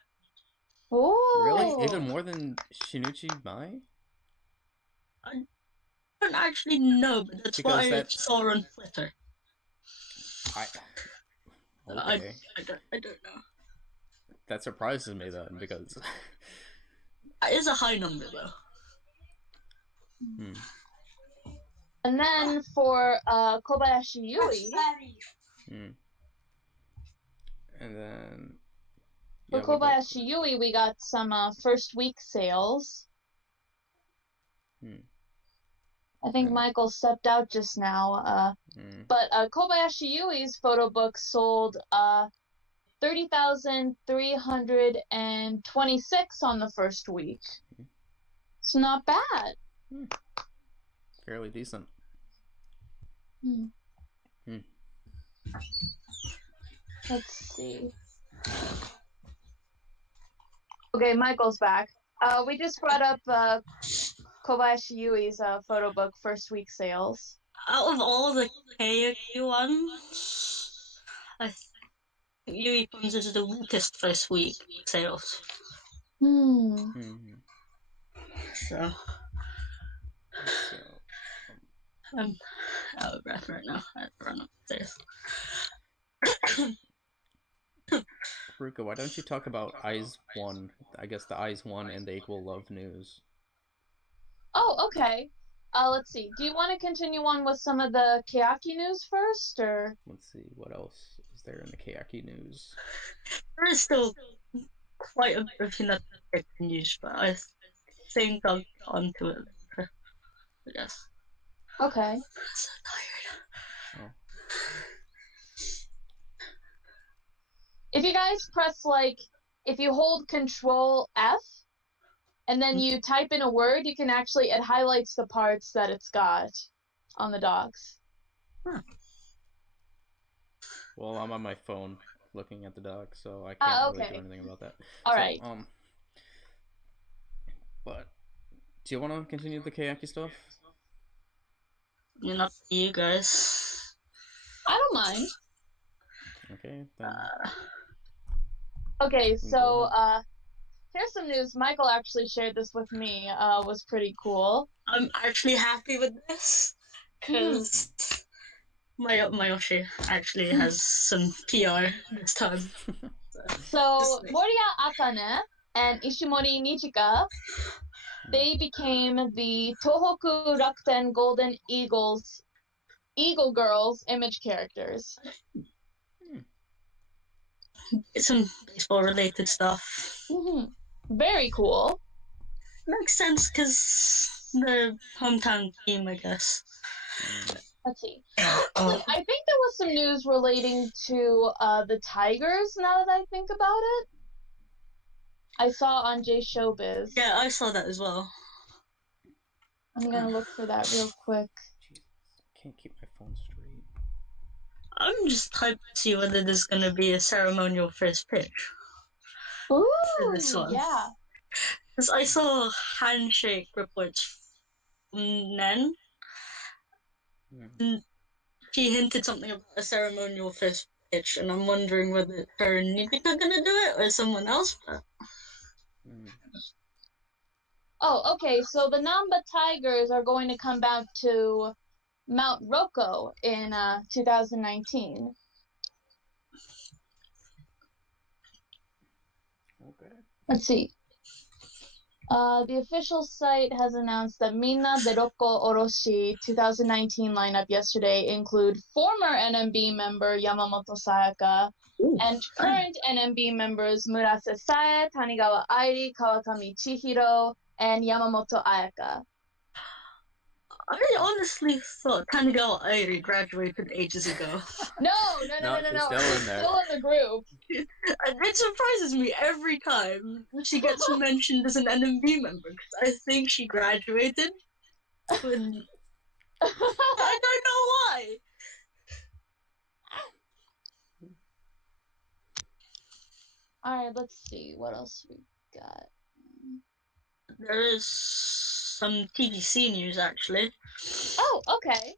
Oh, really? Even more than Shinichi Mai? I don't actually know, but that's Because what I saw on Twitter. Okay. I don't know. That surprises me then, because It is a high number though. And then for Kobayashi Yui. And then for Kobayashi Yui, we got some first week sales. I think Michael stepped out just now. But Kobayashi Yui's photo book sold 30,326 on the first week. It's not bad. Fairly decent. Let's see. Okay, Michael's back. We just brought up Kobayashi Yui's photo book first week sales. Out of all the Keiaki ones, I think Yui Fun's is the weakest first week sales. So I'm out of breath right now. I have to run upstairs. Ruka, why don't you talk about Eyes 1? I guess the Eyes 1 and the Equal Love news. Oh, okay. Let's see. Do you want to continue on with some of the Keiaki news first, or? Let's see. What else is there in the Keiaki news? There is still quite a bit of Hinata news, but I think I'll get onto it later. I guess. Okay. I'm so tired. If you guys press, if you hold Control F, and then you type in a word, you can actually, it highlights the parts that it's got on the docs. Well, I'm on my phone looking at the docs, so I can't really do anything about that. Alright. But, do you want to continue the Keiaki stuff? Not you guys. I don't mind. Okay, then. Okay, so, here's some news. Michael actually shared this with me. Was pretty cool. I'm actually happy with this, because Mayoshi actually has some PR this time. So, Moriya Akane and Ishimori Nichika, they became the Tohoku Rakuten Golden Eagle Girls image characters. Some baseball-related stuff. Very cool. Makes sense, because the hometown team, I guess. Let's see. I think there was some news relating to the Tigers, now that I think about it. I saw on J Showbiz. Yeah, I saw that as well. I'm gonna look for that real quick. Jesus, I can't keep my phone straight. I'm just hyped to see whether there's gonna be a ceremonial first pitch. Ooh, for this one. Yeah. Because I saw handshake reports from Nen. She hinted something about a ceremonial first pitch, and I'm wondering whether her and Nitika gonna do it or someone else. Oh, okay. So the Namba Tigers are going to come back to Mount Roko in 2019. Okay. Let's see. The official site has announced that Minna de Roko Oroshi 2019 lineup yesterday include former NMB member Yamamoto Sayaka and current NMB members Murase Sae, Tanigawa Airi, Kawakami Chihiro, and Yamamoto Ayaka. I honestly thought Tanigawa Airi graduated ages ago. No. She's still in there. Still in the group. It surprises me every time she gets mentioned as an NMB member, because I think she graduated. When... I don't know why. Alright, let's see what else we got. there is some TVC news actually. Oh, okay.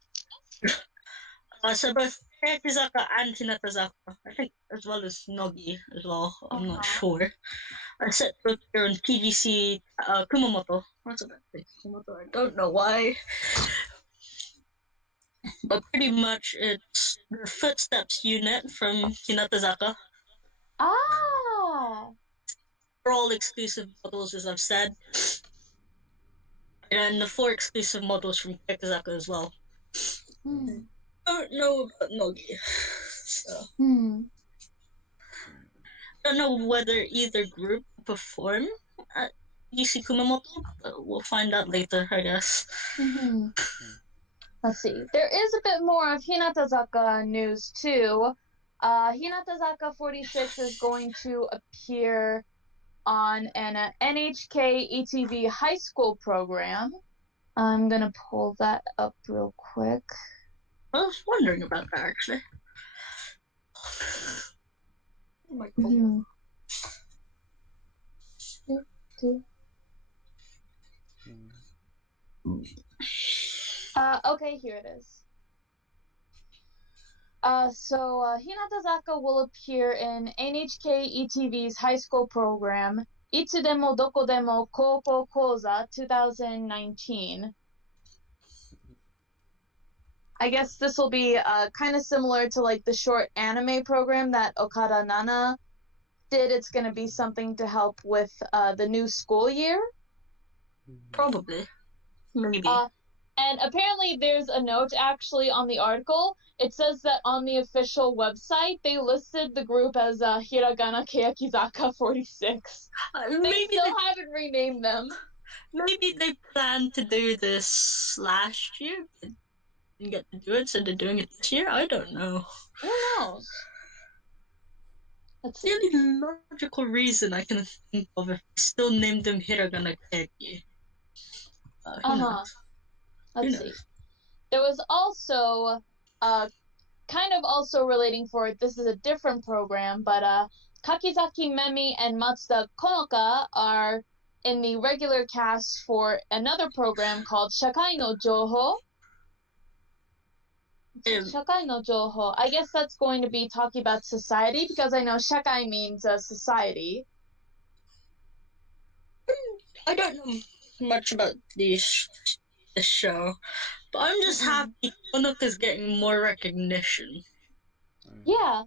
So both Kizaka and Hinatazaka, I think as well as Nogi as well, I'm not sure, are set to appear on TVC Kumamoto. What's about Kumamoto? I don't know why. But pretty much it's the Footsteps unit from Hinatazaka. Ah! For all exclusive models, as I've said. And the 4 exclusive models from Kizaka as well. I don't know about Nogi. So. I don't know whether either group perform at UC Kumamoto, but we'll find out later, I guess. Let's see. There is a bit more of Hinatazaka news too. Hinatazaka 46 is going to appear on an NHK ETV high school program. I'm gonna pull that up real quick. I was wondering about that actually. Oh my god. Okay, here it is. Hinatazaka will appear in NHK ETV's high school program, Itsudemo Dokodemo Koukou Koza 2019. I guess this will be kind of similar to like the short anime program that Okada Nana did. It's going to be something to help with the new school year. Probably. Maybe. And apparently there's a note actually on the article. It says that on the official website, they listed the group as Hiragana Keyakizaka 46. They still haven't renamed them. Maybe they planned to do this last year, but didn't get to do it, so they're doing it this year? I don't know. Who knows? Let's see. The only logical reason I can think of if they still named them Hiragana Keki. Let's see. There was also, kind of also relating for this is a different program, but Kakizaki Memi and Matsuda Konoka are in the regular cast for another program called Shakai no Jouho. Shakai no Jouho. I guess that's going to be talking about society because I know Shakai means society. I don't know much about this show, but I'm just happy Konoka's getting more recognition. Yeah.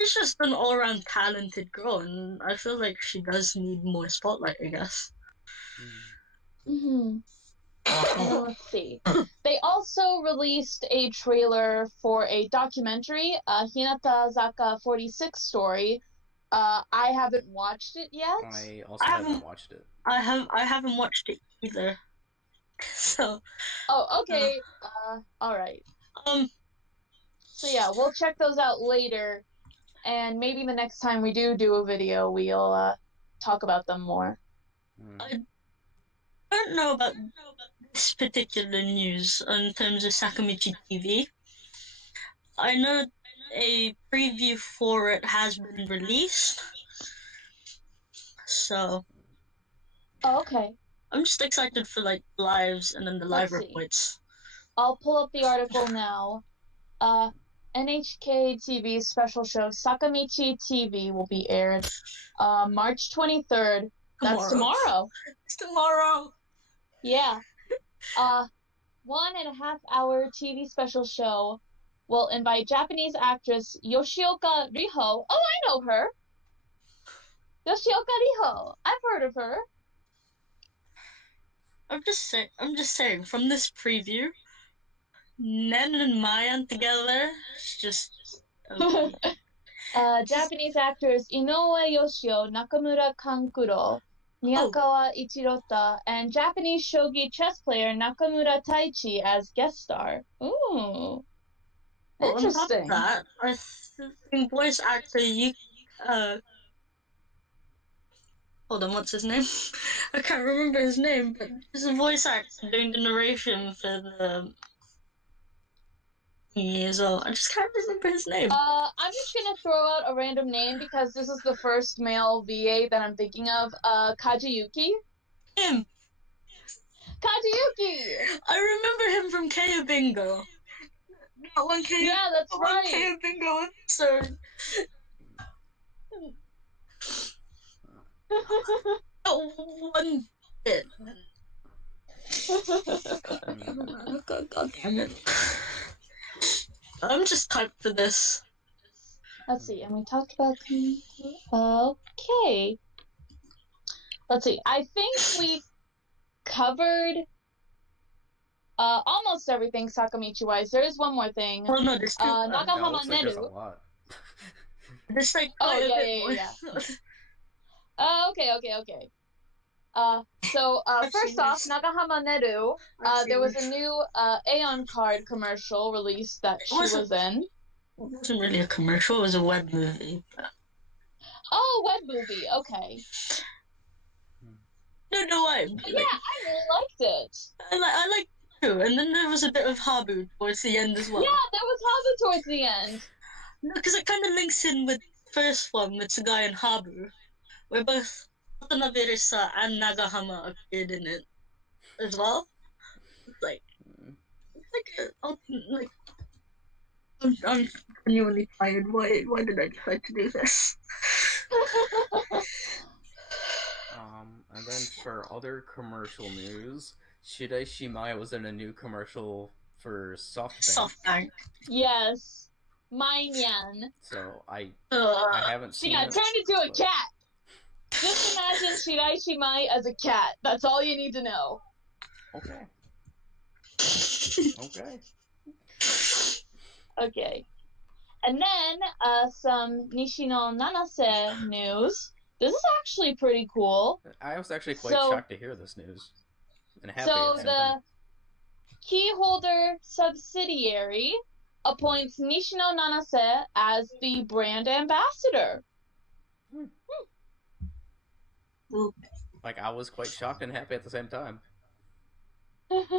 She's just an all-around talented girl, and I feel like she does need more spotlight, I guess. And then let's see. They also released a trailer for a documentary, Hinatazaka 46 story. I haven't watched it yet. I also haven't watched it. I haven't watched it either. So. Oh, okay. All right. So yeah, we'll check those out later, and maybe the next time we do a video, we'll talk about them more. I don't know about this particular news in terms of Sakamichi TV. I know a preview for it has been released, so. Oh, okay. I'm just excited for like lives and then the live reports. I'll pull up the article now. NHK TV special show Sakamichi TV will be aired March 23rd. That's tomorrow. It's tomorrow. Yeah. 1.5 hour TV special show will invite Japanese actress Yoshioka Riho. Oh, I know her. Yoshioka Riho. I've heard of her. I'm just saying, from this preview, Nen and Mion together, it's just. Okay. Japanese actors Inoue Yoshio, Nakamura Kankuro, Miyakawa Ichirota, and Japanese shogi chess player Nakamura Taichi as guest star. Ooh. Interesting. On top of that, I think voice actor hold on, what's his name? I can't remember his name, but there's a voice actor doing the narration for me as well. I just can't remember his name. I'm just gonna throw out a random name because this is the first male VA that I'm thinking of. Kajiyuki. Him. Kajiyuki! I remember him from Kaya Bingo. That one Kaya. Yeah, that's right. Kaya Bingo episode. One bit. God damn it. I'm just typed for this. Let's see, and we talked about... Okay. Let's see, I think we covered almost everything Sakamichi-wise. There is one more thing. Oh no, there's two. Nagahama Like there's a Neru. lot. There's like yeah. Okay. So first off, Nagahama Neru, there was a new Aeon card commercial released that she was in. It wasn't really a commercial, it was a web movie. Oh, web movie, okay. No way. Yeah, I really liked it. I liked it too, and then there was a bit of Habu towards the end as well. Yeah, there was Habu towards the end. No, because it kind of links in with the first one with Sugai and Habu, where both Watanabe-risa and Nagahama appeared in it as well. I'm genuinely tired. Why did I decide to do this? And then for other commercial news, Shirei Shimai was in a new commercial for SoftBank. Yes. Minyan. So I haven't seen She got turned into a cat. Just imagine Shirei Shimai as a cat. That's all you need to know. Okay. Okay. And then some Nishino Nanase news. This is actually pretty cool. I was actually quite shocked to hear this news. And happy so the Keyholder subsidiary appoints Nishino Nanase as the brand ambassador. Like, I was quite shocked and happy at the same time. It's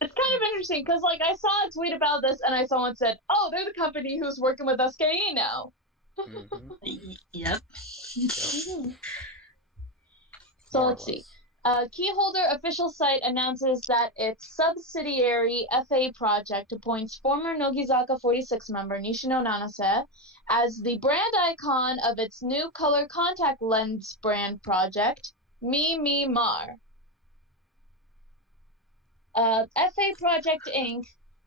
kind of interesting because, like, I saw a tweet about this and someone said, "Oh, they're the company who's working with SKE now." Yep. So let's see. Keyholder official site announces that its subsidiary FA Project appoints former Nogizaka 46 member Nishino Nanase as the brand icon of its new color contact lens brand project, Me Mar. FA Project Inc.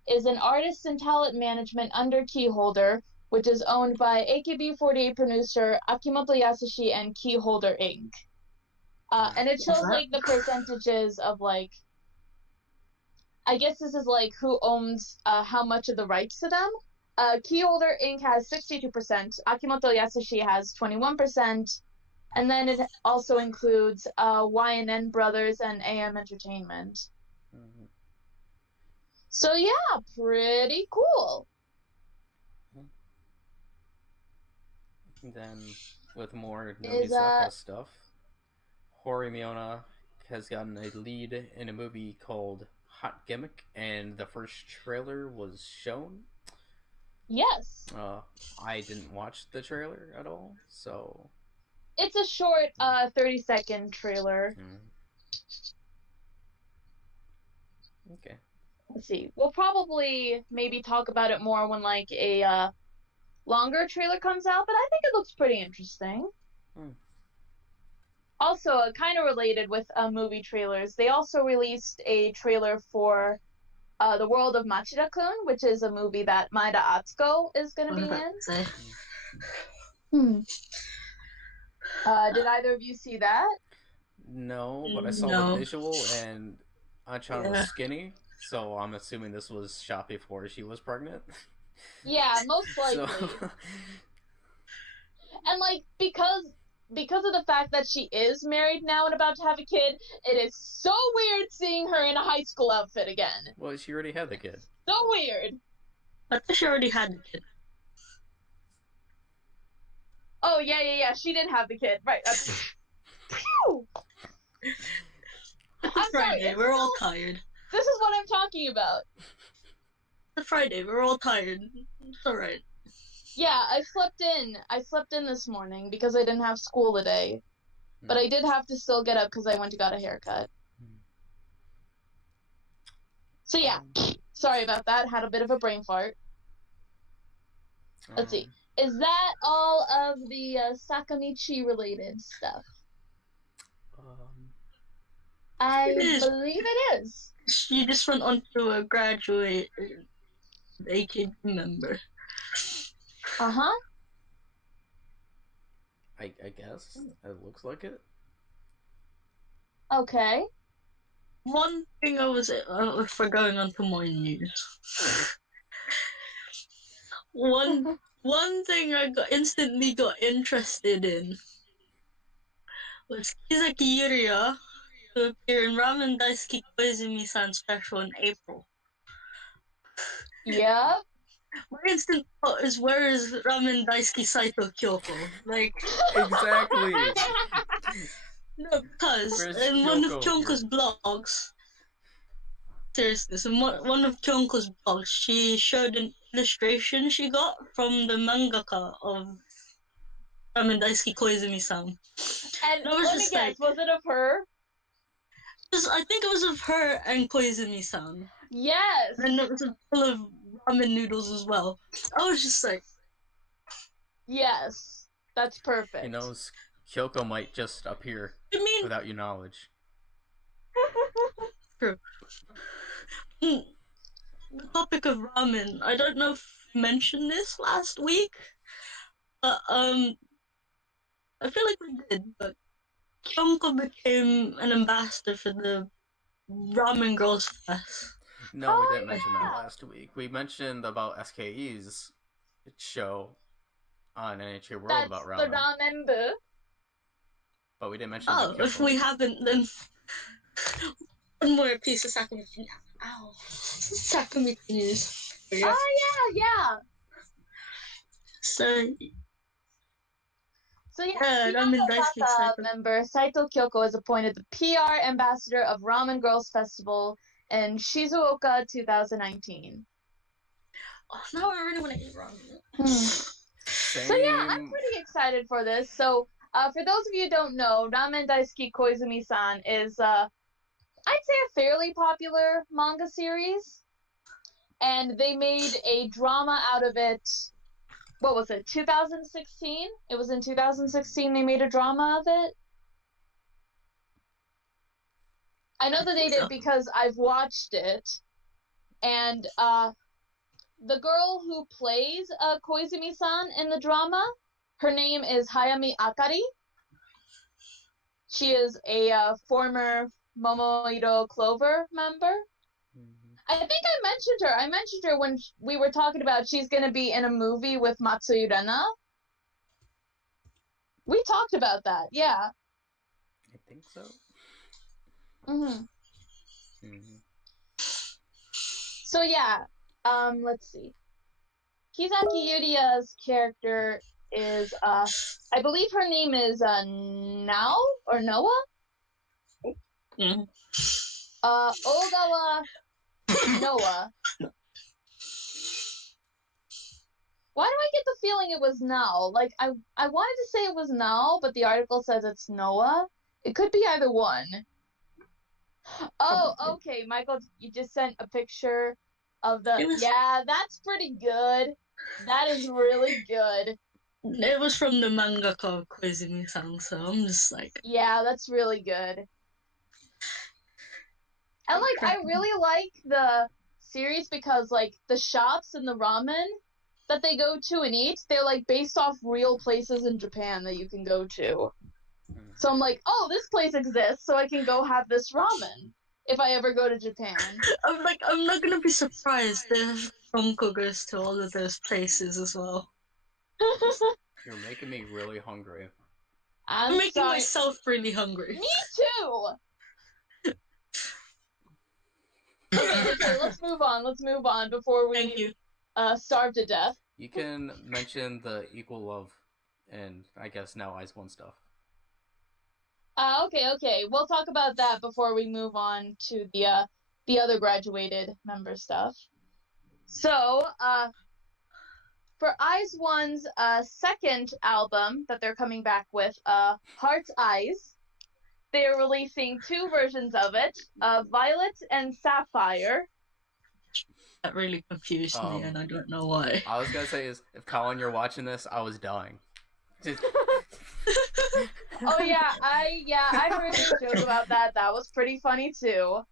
is an artist and talent management under Keyholder, which is owned by AKB48 producer Akimoto Yasushi and Keyholder Inc. And it shows, like, the percentages of, like, I guess this is, like, who owns how much of the rights to them. Keyholder Inc. has 62%, Akimoto Yasushi has 21%, and then it also includes YNN Brothers and AM Entertainment. So yeah, pretty cool. Then, with more Nogizaka stuff, Hori Miona has gotten a lead in a movie called Hot Gimmick, and the first trailer was shown. Yes. I didn't watch the trailer at all, so... It's a short, 30-second trailer. Okay. Let's see. We'll probably maybe talk about it more when, like, a longer trailer comes out, but I think it looks pretty interesting. Also, kind of related with movie trailers, they also released a trailer for The World of Machida-kun, which is a movie that Maeda Atsuko is going to be in. Did either of you see that? No, but I saw the visual, and Achan was skinny, so I'm assuming this was shot before she was pregnant. Yeah, most likely. And, like, because of the fact that she is married now and about to have a kid, it is so weird seeing her in a high school outfit again. Well, she already had the kid. So weird. I thought she already had the kid. Oh, yeah, she didn't have the kid. Right. Phew! I'm Friday, we're all tired. This is what I'm talking about. It's Friday. We're all tired. It's alright. Yeah, I slept in. I slept in this morning because I didn't have school today. But I did have to still get up because I went to got a haircut. So yeah, sorry about that. Had a bit of a brain fart. Let's see. Is that all of the Sakamichi related stuff? I believe it is. You just went on to a graduate AKB member. Uh-huh. I guess. It looks like it. Okay. One thing I was for going on to more news. One thing I instantly got interested in was Kizaki Yuria to appear in Ramen Daisuke Koizumi-san special in April. Yep. My instant thought is, where is Ramen Daisuke Saito Kyoko? Like, exactly. No, because in one of Kyoko's blogs, seriously, so one of Kyoko's blogs, she showed an illustration she got from the mangaka of Ramen Daisuke Koizumi-san. And let me guess, was it of her? I think it was of her and Koizumi-san. Yes. And it was full of ramen noodles as well. I was just like... Yes, that's perfect. He knows Kyoko might just appear without your knowledge. True. The topic of ramen, I don't know if we mentioned this last week, but I feel like we did, but Kyoko became an ambassador for the Ramen Girls Fest. No, we didn't mention that last week. We mentioned about SKE's show on NHK World about ramen. That's the ramen boo. But we didn't mention if we haven't, then one more piece of Sakamichi. Ow. Sakamichi news. Oh, yeah. So yeah, member Saito Kyoko is appointed the PR ambassador of Ramen Girls Festival in Shizuoka 2019. Oh, now I really want to eat ramen. So yeah, I'm pretty excited for this. So for those of you who don't know, Ramen Daisuke Koizumi-san is I'd say a fairly popular manga series. And they made a drama out of it. What was it, 2016? It was in 2016 they made a drama of it. I know that they did because I've watched it. And the girl who plays Koizumi-san in the drama, her name is Hayami Akari. She is a former Momoiro Clover member. I think I mentioned her. I mentioned her when we were talking about she's going to be in a movie with Matsui Rena. We talked about that, yeah. I think so. So yeah, let's see. Kizaki Yuria's character is, I believe her name is Nao or Noah? Ogawa Noah. Why do I get the feeling it was Nao? Like, I wanted to say it was Nao, but the article says it's Noah. It could be either one. Oh, okay, Michael, you just sent a picture of the... Yeah, that's pretty good. That is really good. It was from the mangaka Koizumi-san, so I'm just like... Yeah, that's really good. And, like, I really like the series because, like, the shops and the ramen that they go to and eat, they're, like, based off real places in Japan that you can go to. So I'm like, oh, this place exists, so I can go have this ramen if I ever go to Japan. I'm not gonna be surprised if Ronko goes to all of those places as well. You're making me really hungry. I'm making myself really hungry. Me too! Okay, let's move on before we starve to death. You can mention the equal love and I guess now Ice One stuff. Okay. We'll talk about that before we move on to the the other graduated member stuff. So, for IZ*ONE's second album that they're coming back with, Heart's Eyes, they're releasing 2 versions of it, Violet and Sapphire. That really confused me, and I don't know why. I was gonna say is, if Colin, you're watching this, I was dying. Oh yeah, I heard your joke about that. That was pretty funny too.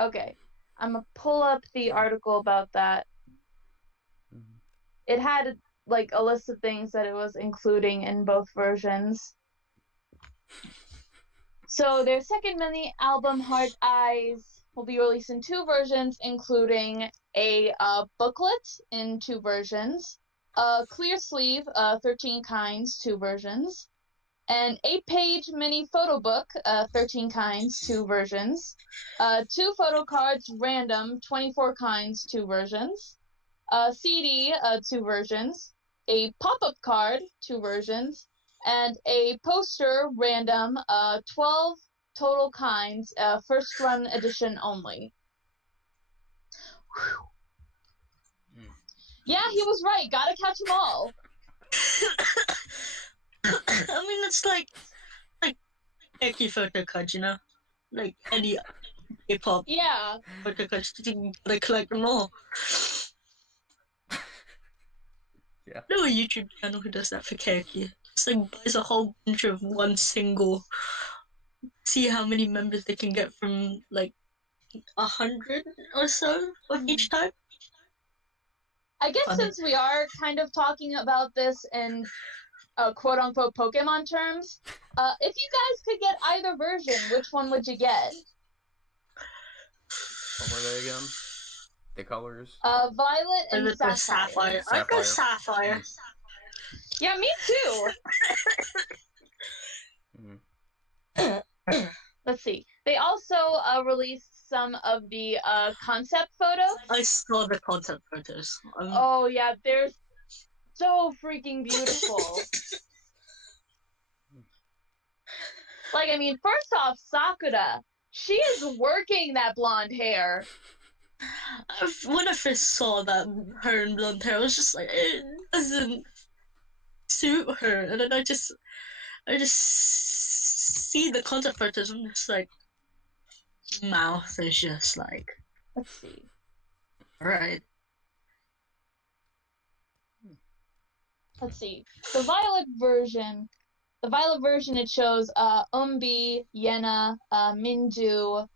Okay, I'm gonna pull up the article about that. It had like a list of things that it was including in both versions. So their second mini album, Heart Eyes, will be released in 2 versions, including a booklet in 2 versions, a clear sleeve, 13 kinds, 2 versions, an 8-page mini photo book, 13 kinds, 2 versions, 2 photo cards, random, 24 kinds, 2 versions, a CD, 2 versions, a pop-up card, 2 versions, and a poster, random, 12 total kinds, first run edition only. Yeah, he was right. Gotta catch them all. I mean, it's like Eki photo cards, you know? Like any K-pop photo cards, you gotta collect them all. Yeah. I know a YouTube channel who does that for Keiki. Just like buys a whole bunch of one single, see how many members they can get from like 100 or so of each type. I guess since we are kind of talking about this in quote-unquote Pokemon terms, if you guys could get either version, which one would you get? What were they again? The colors? Violet and Sapphire. I'd go Sapphire. Yeah, me too. Let's see. They also released some of the concept photos. I saw the concept photos. Oh yeah, they're so freaking beautiful. Like, I mean, first off, Sakura, she is working that blonde hair. When I first saw that her and blonde hair, I was just like, it doesn't suit her. And then I just see the concept photos. I'm just like, mouth is just like, let's see. Right. Let's see. The Violet version, it shows Umbi, Yena, Minju.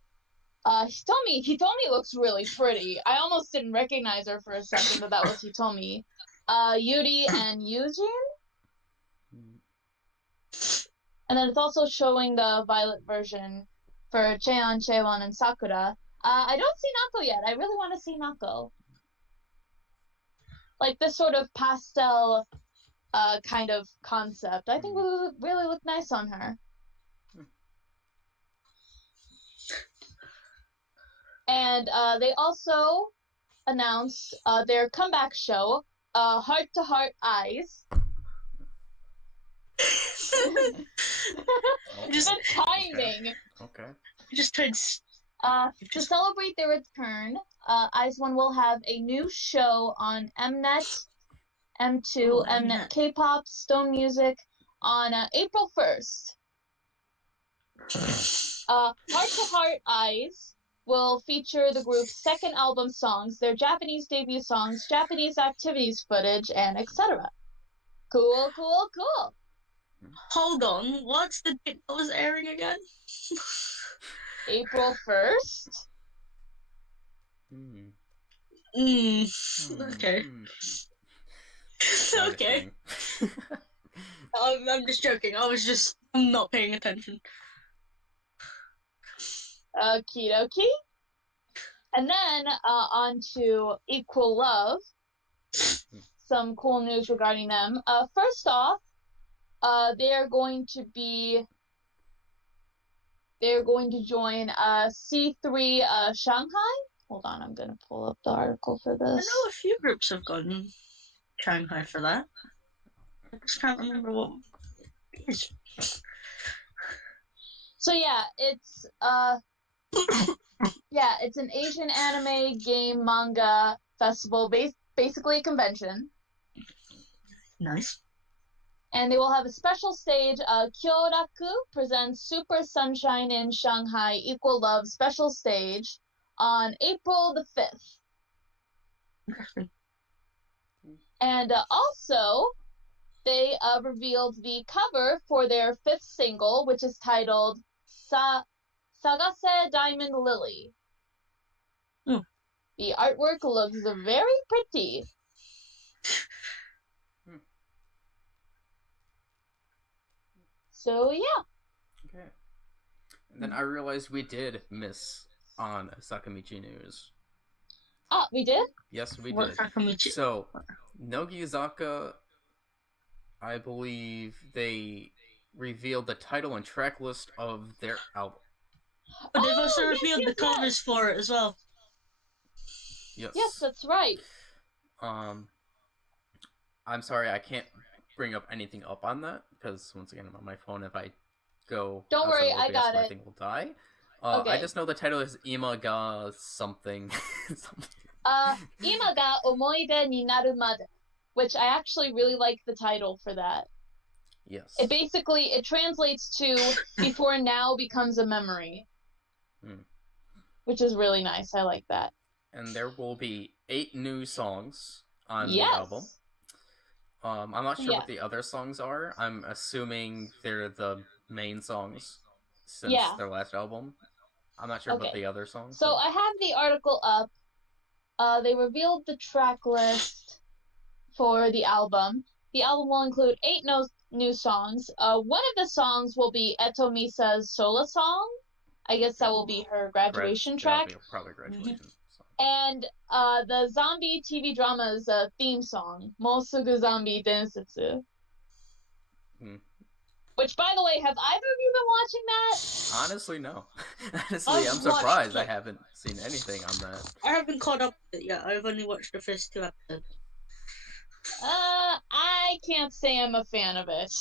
Hitomi looks really pretty. I almost didn't recognize her for a second, but that was Hitomi. Yuri and Yujin. And then it's also showing the Violet version for Cheon, Chaewon, and Sakura. I don't see Nako yet. I really want to see Nako. Like this sort of pastel kind of concept. I think would really look nice on her. And they also announced their comeback show, Heart to Heart Eyes. Just the timing. Okay. Just tried. To celebrate their return, IZ*ONE will have a new show on Mnet, M2, Mnet K-pop, Stone Music on April 1st. Heart to Heart Eyes will feature the group's second album songs, their Japanese debut songs, Japanese activities footage, and etc. Cool. Hold on, what's the date that was airing again? April 1st. Okay. Okay. I'm just joking. I'm not paying attention. Okie dokie. And then on to Equal Love. Some cool news regarding them. First off, they're going to join C3 Shanghai. Hold on, I'm gonna pull up the article for this. I know a few groups have gotten Shanghai for that. I just can't remember what it is. So yeah, it's Yeah, it's an Asian anime, game, manga festival, basically a convention. Nice. And they will have a special stage. Kyoraku presents Super Sunshine in Shanghai Equal Love special stage on April the 5th. And also, they revealed the cover for their 5th single, which is titled Sagase Diamond Lily. The artwork looks very pretty. So, yeah. Okay. And then I realized we did miss on Sakamichi news. Ah, we did? Yes, we did. Sakamichi? So, Nogizaka, I believe they revealed the title and track list of their album. But they've also revealed the covers for it as well. Yes. Yes, that's right. I'm sorry, I can't bring up anything up on that because once again I'm on my phone. If I go, don't worry, I got it. My thing will die. Okay. I just know the title is Ima ga something. Ima ga omoide ni naru made, which I actually really like the title for that. Yes. It translates to before now becomes a memory. Which is really nice. I like that. And there will be 8 new songs on the album. I'm not sure what the other songs are. I'm assuming they're the main songs since their last album. I'm not sure about the other songs. So I have the article up. They revealed the track list for the album. The album will include 8 new songs. One of the songs will be Eto Misa's solo song. I guess that will be her graduation track. That'll be probably graduation song. And the zombie TV drama's theme song, Mosugu Zombie Densetsu. Which, by the way, have either of you been watching that? Honestly, no. Honestly, I'm surprised I haven't seen anything on that. I haven't caught up with it yet. I've only watched the first 2 episodes. I can't say I'm a fan of it.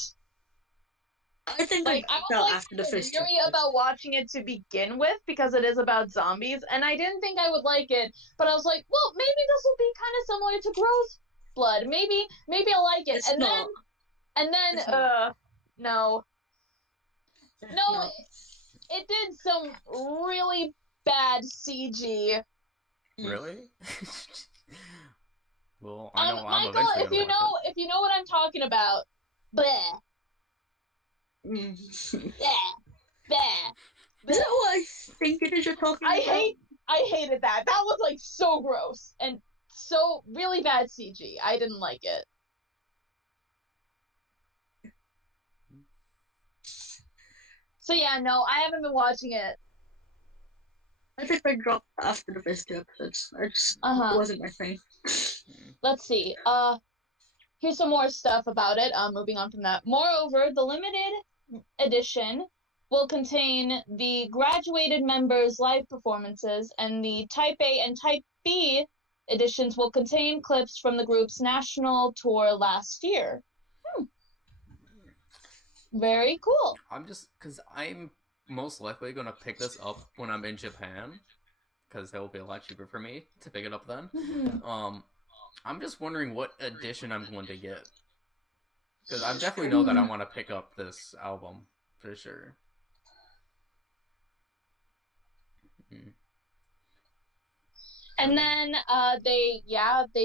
I think I was after the first theory about watching it to begin with because it is about zombies, and I didn't think I would like it, but I was like, well, maybe this will be kind of similar to Gross Blood. Maybe I'll like it. No, it did some really bad CG. Really? Well, I know I'm Michael, eventually if you know what I'm talking about, bleh. Is that what I think it is you're talking about? I hated that. That was like so gross and so really bad CG. I didn't like it. So yeah, no, I haven't been watching it. I think I dropped after the first 2 episodes. It just wasn't my thing. Let's see. Here's some more stuff about it. Moving on from that. Moreover, the limited edition will contain the graduated members' live performances, and the Type A and Type B editions will contain clips from the group's national tour last year. Very cool. Because I'm most likely going to pick this up when I'm in Japan, because that will be a lot cheaper for me to pick it up then. I'm just wondering what edition I'm going to get. Because I definitely know that I want to pick up this album, for sure. And then they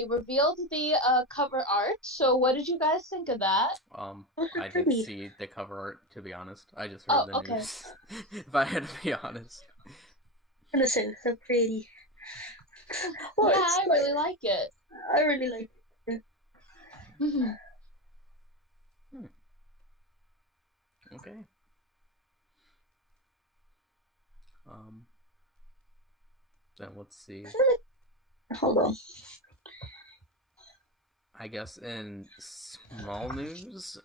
revealed the cover art. So what did you guys think of that? I didn't see the cover art, to be honest. I just heard the news. If I had to be honest. I'm gonna say it's so pretty. Well, yeah, I really like it. I really like it. Okay. Then let's see. Hold on. I guess in small news,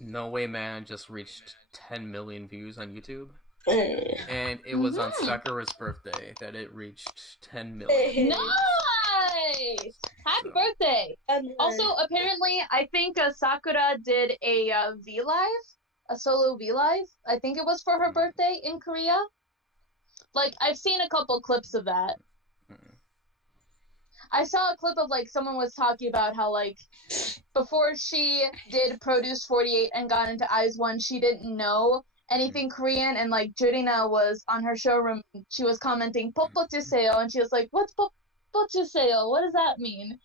No Way Man just reached 10 million views on YouTube. And it was on Sakura's birthday that it reached 10 million. Nice! Happy birthday! Also, apparently, I think Sakura did a V-Live a solo V Live. I think it was for her birthday in Korea. Like, I've seen a couple clips of that. I saw a clip of, like, someone was talking about how, like, before she did Produce 48 and got into IZ*ONE, she didn't know anything Korean, and, like, Jurina was on her showroom, she was commenting, "뽀뽀주세요," and she was like, "What's 뽀뽀주세요? What does that mean?"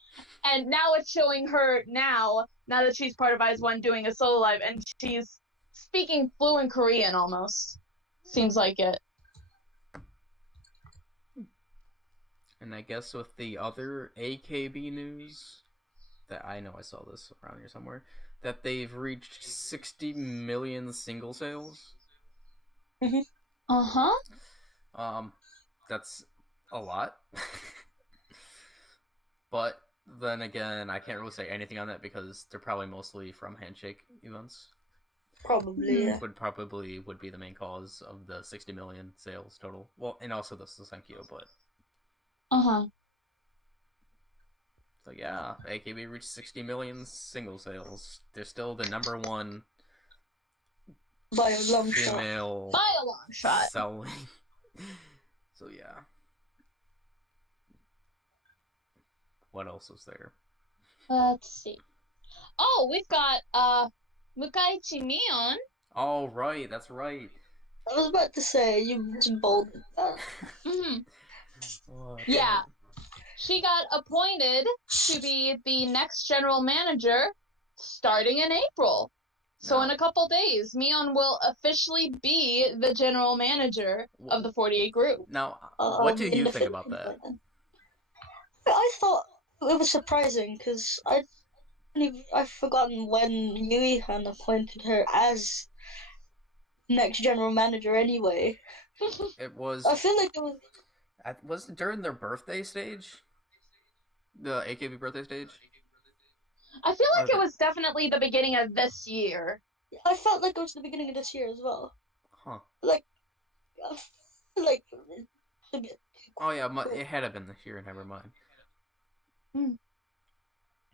And now it's showing her now that she's part of IZ*ONE doing a solo live, and she's speaking fluent Korean almost. Seems like it. And I guess with the other AKB news, that I know I saw this around here somewhere, that they've reached 60 million single sales. That's a lot. But then again, I can't really say anything on that because they're probably mostly from handshake events. Probably, yeah. Would be the main cause of the 60 million sales total. Well, and also the Sousenkyo, but... So yeah, AKB reached 60 million single sales. They're still the number one by a long female shot. By a long shot. Selling. So yeah. What else was there? Let's see. Oh, we've got Mukaichi Mion. Oh right, that's right. I was about to say, you just bolded that. Yeah. She got appointed to be the next general manager starting in April. So in a couple days, Mion will officially be the general manager of the 48 group. Now, what do you think about that? I thought it was surprising because I've forgotten when Yui-han appointed her as next general manager anyway. It was... I feel like it was... Was it during their birthday stage? The AKB birthday stage? I feel like it was definitely the beginning of this year. I felt like it was the beginning of this year as well. Huh. Like, I feel like... Oh yeah, it had been this year, never mind.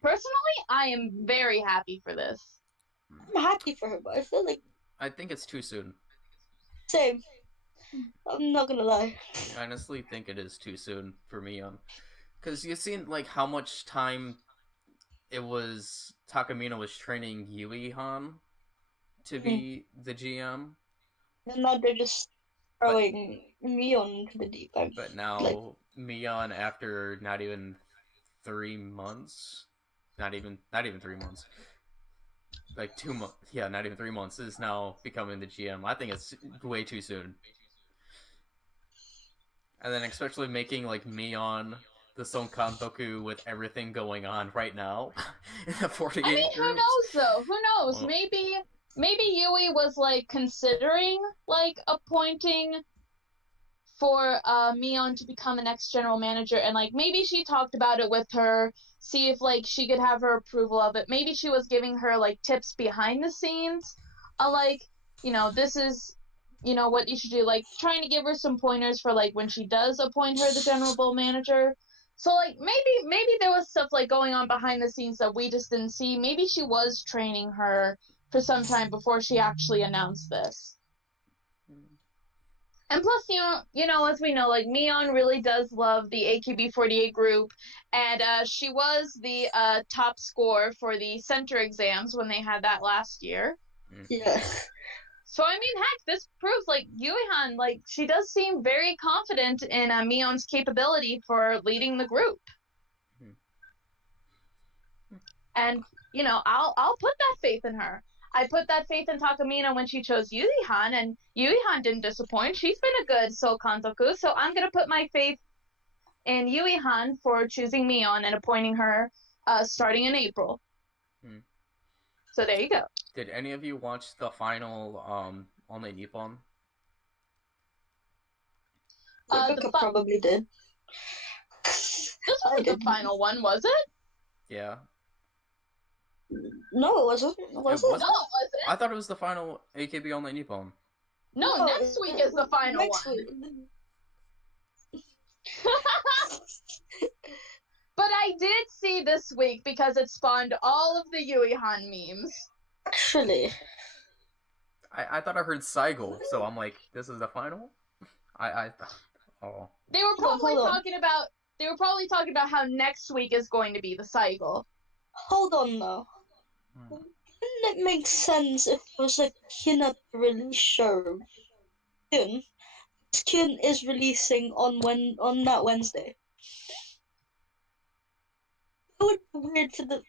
Personally, I am very happy for this. I'm happy for her, but I feel like... I think it's too soon. Same. I'm not gonna lie. I honestly think it is too soon for Mion. Because you've seen, like, how much time it was... Takamina was training Yui-han to be the GM. And now they're just throwing Mion into the deep end. But now, Mion, after not even 3 months... Not even 3 months. Like 2 months. Yeah, not even 3 months is now becoming the GM. I think it's way too soon. And then especially making, like, Mion the Son Kantoku with everything going on right now in the 48 I mean, groups. who knows, though? Who knows? Well, maybe Yui was, like, considering, like, appointing for Mion to become the next general manager, and, like, maybe she talked about it with her, see if, like, she could have her approval of it. Maybe she was giving her, like, tips behind the scenes, like, you know, this is, you know, what you should do, like, trying to give her some pointers for, like, when she does appoint her the general manager. So, like, maybe there was stuff, like, going on behind the scenes that we just didn't see. Maybe she was training her for some time before she actually announced this. And plus, you know, as we know, like, Mion really does love the AKB48 group, and she was the top score for the center exams when they had that last year. Yeah. So, I mean, heck, this proves, like, Yui-han, like, she does seem very confident in Mion's capability for leading the group. And, you know, I'll put that faith in her. I put that faith in Takamina when she chose Yui-han, and Yui-han didn't disappoint. She's been a good Soul Kantoku, so I'm going to put my faith in Yui-han for choosing Mion and appointing her starting in April. So there you go. Did any of you watch the final Only Nippon? Ruka probably did. This wasn't the final one, was it? Yeah. No, it wasn't. Was it? No, it wasn't. I thought it was the final AKB Only Nippon. No, next week is the final one. But I did see this week because it spawned all of the Yui-han memes. Actually, I thought I heard Seigel, so I'm like, this is the final? Oh. They were probably talking about how next week is going to be the cycle. Hold on though. Wouldn't it make sense if it was like Hinata release show soon? Kyun is releasing on that Wednesday. It would be weird for the.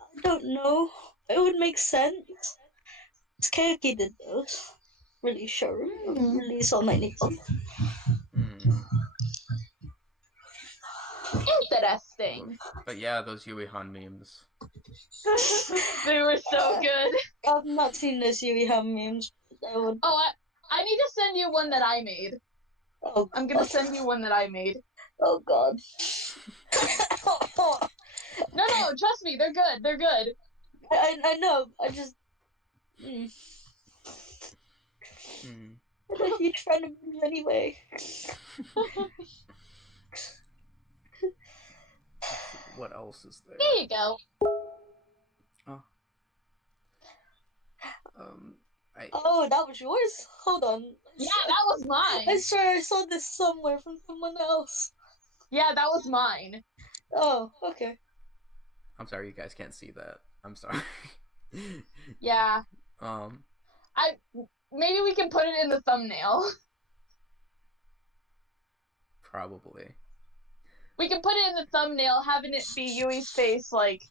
I don't know. It would make sense. Keiki did those release show release on 9/12. Interesting. But yeah, those Yui-Han memes. They were so good. I've not seen those Yui-Han memes. I need to send you one that I made. Oh, I'm gonna send you one that I made. Oh god. No, trust me, they're good. They're good. I know. I just. What are you trying to do anyway? What else is there? There you go. Oh. Oh, that was yours? Hold on. Yeah, that was mine. I swear I saw this somewhere from someone else. Yeah, that was mine. Oh, okay. I'm sorry, you guys can't see that. I'm sorry. Yeah. Maybe we can put it in the thumbnail. Probably. We can put it in the thumbnail, having it be Yui's face, like,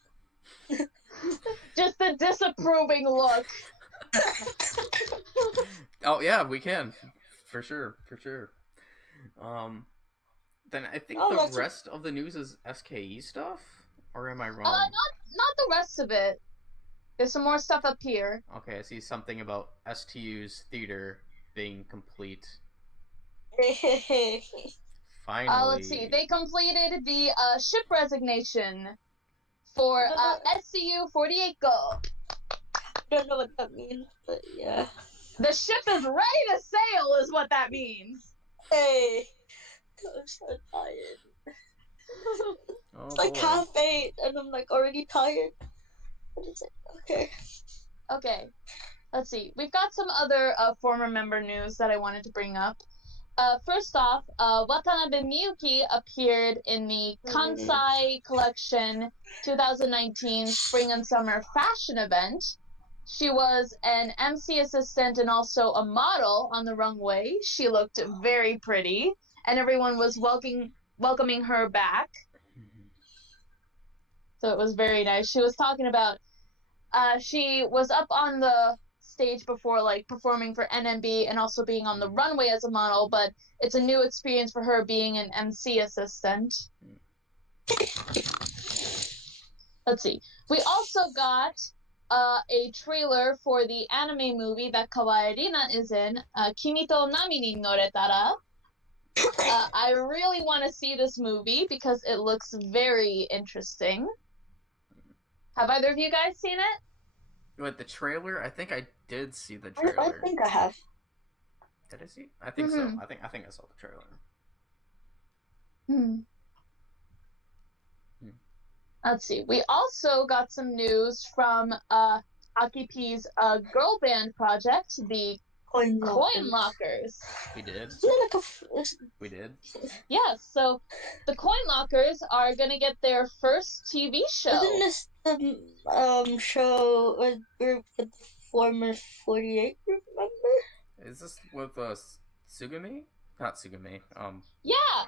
just the disapproving look. Oh yeah, we can, for sure. Then I think the rest of the news is SKE stuff, or am I wrong? Not the rest of it. There's some more stuff up here. Okay, I see something about STU's theater being complete. Finally. Let's see. They completed the ship resignation for SCU-48 Go. I don't know what that means, but yeah. The ship is ready to sail is what that means. Hey. I'm so tired. It's like 8:30 and I'm like already tired. Okay. Okay. Let's see. We've got some other former member news that I wanted to bring up. First off, Watanabe Miyuki appeared in the Kansai Collection 2019 Spring and Summer Fashion Event. She was an MC assistant and also a model on the runway. She looked very pretty, and everyone was welcoming her back. So it was very nice. She was talking about, she was up on the stage before, like, performing for NMB and also being on the runway as a model, but it's a new experience for her being an MC assistant. Let's see. We also got a trailer for the anime movie that Kawaii Rina is in, Kimi to Nami ni Noretara. I really want to see this movie because it looks very interesting. Have either of you guys seen it? What, the trailer? I think I did see the trailer. I think I have. Did I see? I think so. I think I saw the trailer. Let's see. We also got some news from Aki P's girl band project, the Coin Lockers. We did. We did. Yes, so the Coin Lockers are gonna get their first TV show. Isn't this the show a group with the former 48 group member? Is this with Sugumi? Not Sugumi. Yeah.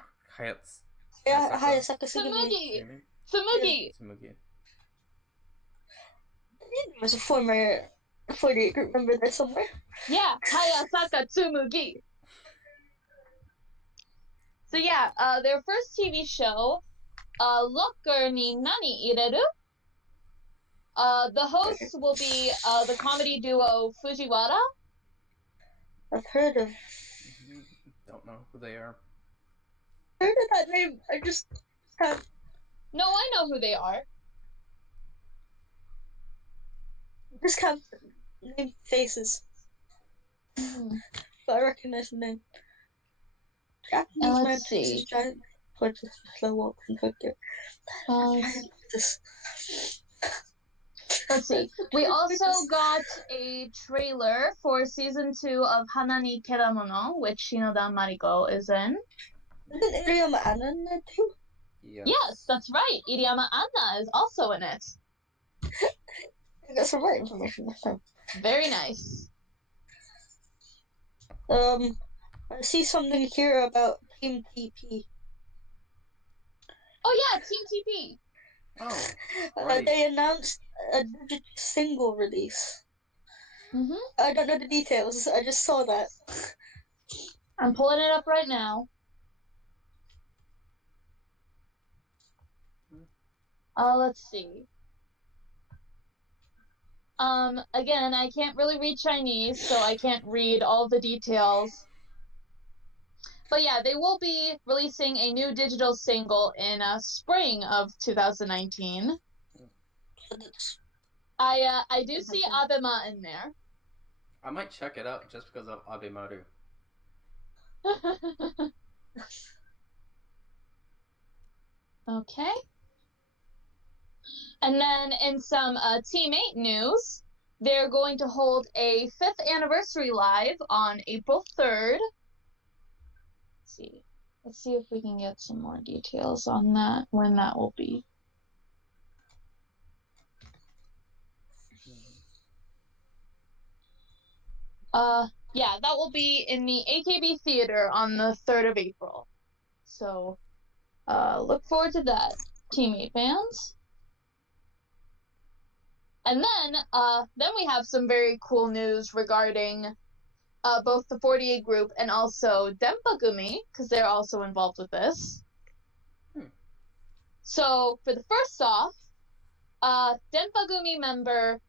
Hayasaka Sugumi. Tsumugi. There was a former 48 group member there somewhere. Yeah, Hayasaka Tsumugi. So yeah, their first TV show, Locker ni Nani Ireru? The hosts will be the comedy duo Fujiwara. I've heard of. Don't know who they are. I heard of that name. I just have. No, I know who they are. Just can't name faces. But I recognize the name. Japanese man takes giant torches to slow walk in Tokyo. Let's see. We also got a trailer for season 2 of Hanani Keramono, which Shinoda Mariko is in. Isn't Iriyama Anna in that too? Yes, that's right. Iriyama Anna is also in it. I got some more information this time. Very nice. I see something here about Team TP. Oh yeah, Team TP. Oh, right. They announced a digital single release. I don't know the details. I just saw that. I'm pulling it up right now. Let's see. Again, I can't really read Chinese, so I can't read all the details. But yeah, they will be releasing a new digital single in spring of 2019. I do see Abema in there. I might check it out just because of Abemaru. Okay. And then in some Team 8 news, they're going to hold a 5th anniversary live on April 3rd. Let's see if we can get some more details on that, when that will be. Yeah, that will be in the AKB Theater on the 3rd of April. So, look forward to that, Team 8 fans. And then we have some very cool news regarding both the 48 group and also Denpagumi, because they're also involved with this. So, for the first off, Denpagumi member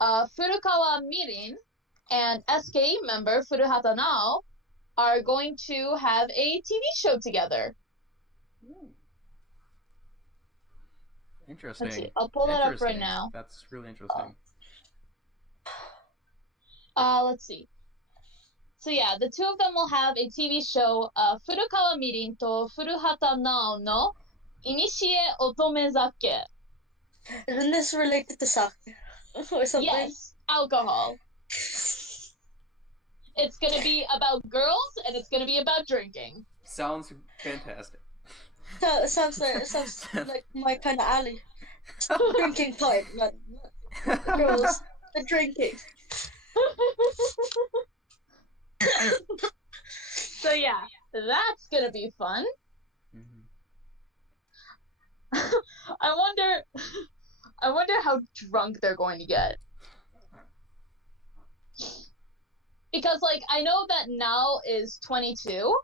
Furukawa Mirin and SKE member Furuhata Nao are going to have a TV show together. Interesting. Let's see. I'll pull that up right now. That's really interesting. Let's see. So yeah, the two of them will have a TV show, Furukawa Mirin to Furuhata Nao no Inishie Otomezake. Isn't this related to sake or something? Yes, alcohol. It's gonna be about girls and it's gonna be about drinking. Sounds fantastic. Sounds like my kind of alley. Drinking part, not girls, the drinking. So yeah, that's gonna be fun. I wonder how drunk they're going to get. Because like I know that Nao is 22.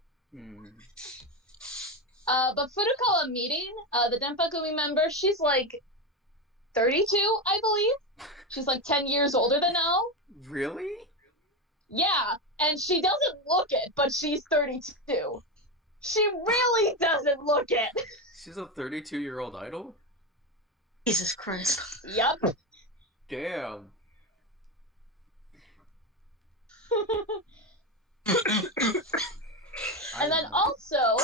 But Furukawa Mirin, the Denpagumi member, she's like 32, I believe. She's like 10 years older than Nao. Really? Yeah, and she doesn't look it, but she's 32. She really doesn't look it. She's a 32-year-old idol? Jesus Christ. Yep. Damn. And then also,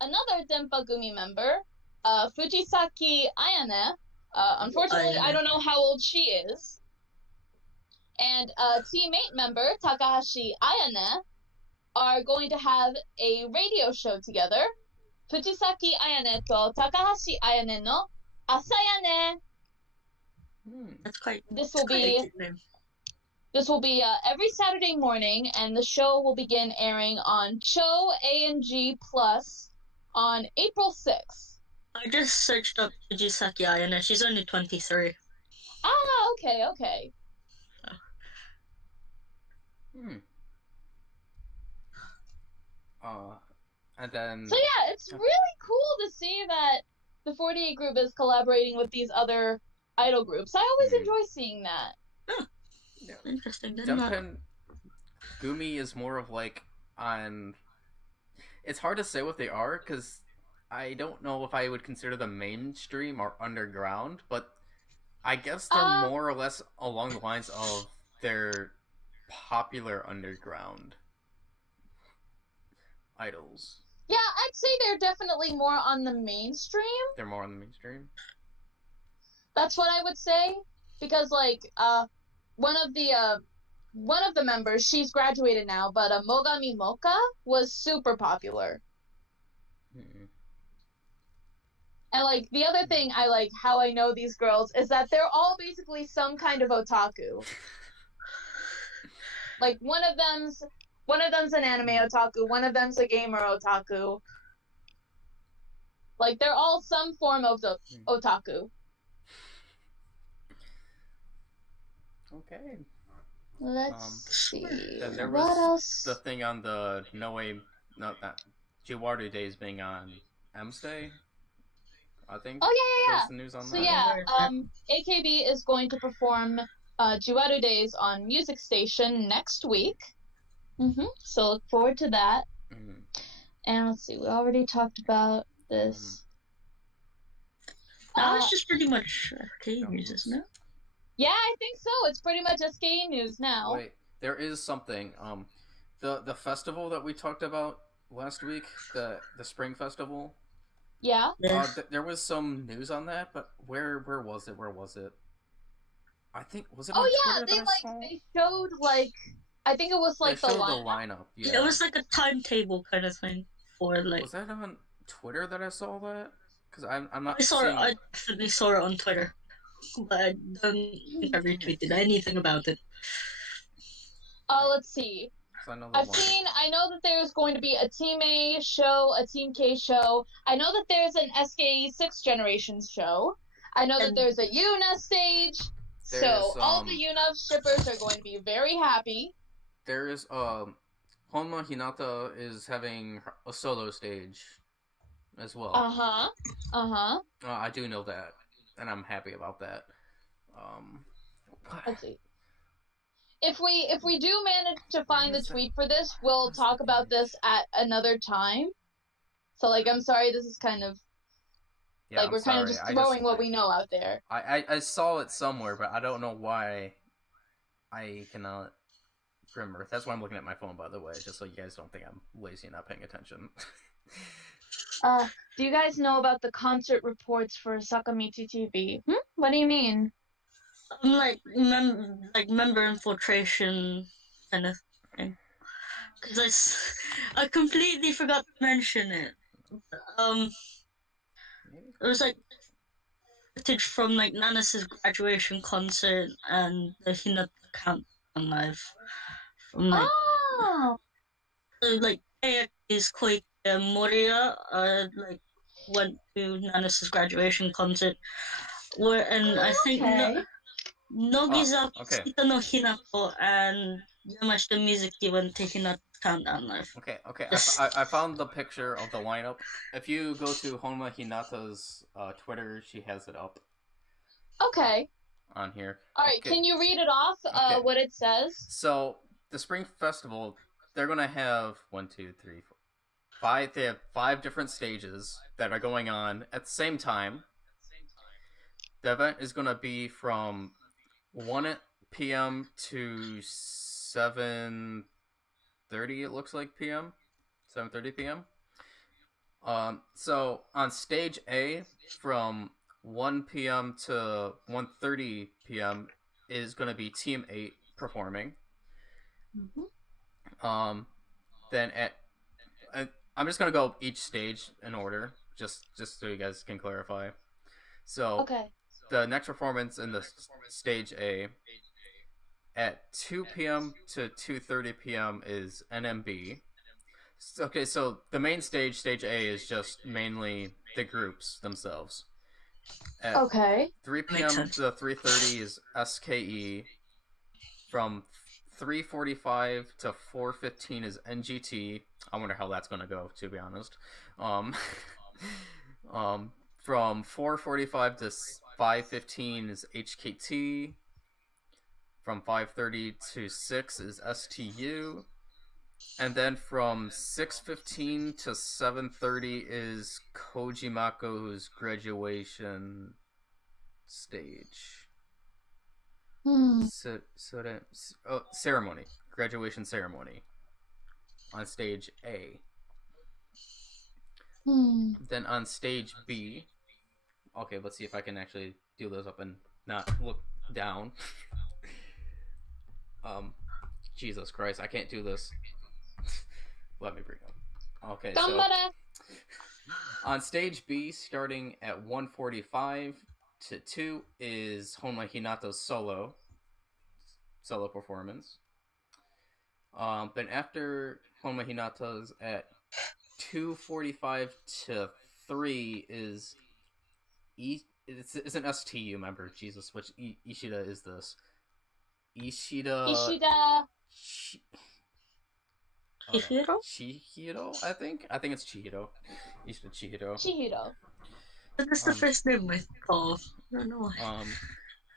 another Denpagumi member, Fujisaki Ayane. Unfortunately, I don't know how old she is. And Team 8 member, Takahashi Ayane, are going to have a radio show together. Fujisaki Ayane to Takahashi Ayane no Asayane. That's quite. This will be every Saturday morning, and the show will begin airing on Cho A&G Plus on April 6th. I just searched up Fujisaki Ayane. She's only 23. Ah, okay. And then... So yeah, it's really cool to see that the 48 group is collaborating with these other idol groups. I always enjoy seeing that. Yeah. Interesting. Gumi is more of like on... It's hard to say what they are, because I don't know if I would consider them mainstream or underground, but I guess they're more or less along the lines of their popular underground idols. Yeah, I'd say they're definitely more on the mainstream. They're more on the mainstream? That's what I would say, because like one of the members, she's graduated now, but Mogami Mocha was super popular. And like the other thing I like how I know these girls is that they're all basically some kind of otaku. Like one of them's an anime otaku, one of them's a gamer otaku. Like they're all some form of the otaku. Okay. Let's see. Then there what was else? The thing on the not Jiwaru Days being on M's Day, I think. Oh yeah. The news on so that. yeah, AKB is going to perform Jiwaru Days on Music Station next week. So look forward to that. And let's see, we already talked about this. Now it's just pretty much SK news, isn't it? Yeah, I think so. It's pretty much SK news now. Wait, there is something. The festival that we talked about last week, the spring festival. Yeah. There was some news on that, but where was it? Where was it? I think was it on Twitter they showed like I think it was like the lineup. Yeah, it was like a timetable kind of thing for like. Was that on Twitter that I saw that? Because I'm not. I definitely saw it on Twitter, but I don't think I retweeted anything about it. Let's see. I know that there's going to be a Team A show, a Team K show. I know that there's an SK 6 Generations show. I know that there's a Yuna stage. So all the Yuna shippers are going to be very happy. There is Honma Hinata is having a solo stage as well. I do know that, and I'm happy about that. Let's see. If we do manage to find the tweet for this, we'll talk about this at another time. So like, I'm sorry, this is kind of like we're kind of just throwing what we know out there. I saw it somewhere, but I don't know why I cannot remember. That's why I'm looking at my phone, by the way, just so you guys don't think I'm lazy and not paying attention. Do you guys know about the concert reports for Sakamichi TV? What do you mean? Like member infiltration kind of thing. Because I completely forgot to mention it. It was like footage from like Nanas's graduation concert and the Hinata Countdown Live from like like Ayaki's Koike and Moria like went to Nanas's graduation concert and I think Nogizaki no Hinako and Yamashita Mizuki went to Hinata Countdown Live. Okay. I found the picture of the lineup. If you go to Honma Hinata's Twitter, she has it up. Okay. On here. Alright, can you read it off, what it says? So, the Spring Festival, they're gonna have 5. They have 5 different stages that are going on at the same time. The event is gonna be from 1 p.m. to 7:30. It looks like p.m. 7:30 p.m. So on stage A, from 1 p.m. to 1:30 p.m. is going to be Team 8 performing. Then I'm just going to go each stage in order, just so you guys can clarify. So the next performance in the stage A at 2 p.m. to 2:30 p.m. is NMB. Okay, so the main stage A, is just mainly the groups themselves. At 3 p.m. to 3:30 is SKE. From 3:45 to 4:15 is NGT. I wonder how that's gonna go, to be honest. From 4:45 to 5:15 is HKT. From 5:30 to 6 is STU. And then from 6:15 to 7:30 is Kojimako's graduation stage. Ceremony. Graduation ceremony. On stage A. Then on stage B, Okay, let's see if I can actually do this up and not look down. Jesus Christ, I can't do this. Let me bring up. Okay, so on stage B, starting at 1:45 to 2 is Honma Hinata's solo performance. Then after Honma Hinata's at 2:45 to 3 is it's an STU member. Jesus, which Ishida is this? Ishida. Chihiro? Chihiro, I think it's Chihiro. Ishida Chihiro. That's the first name I call. I don't know why.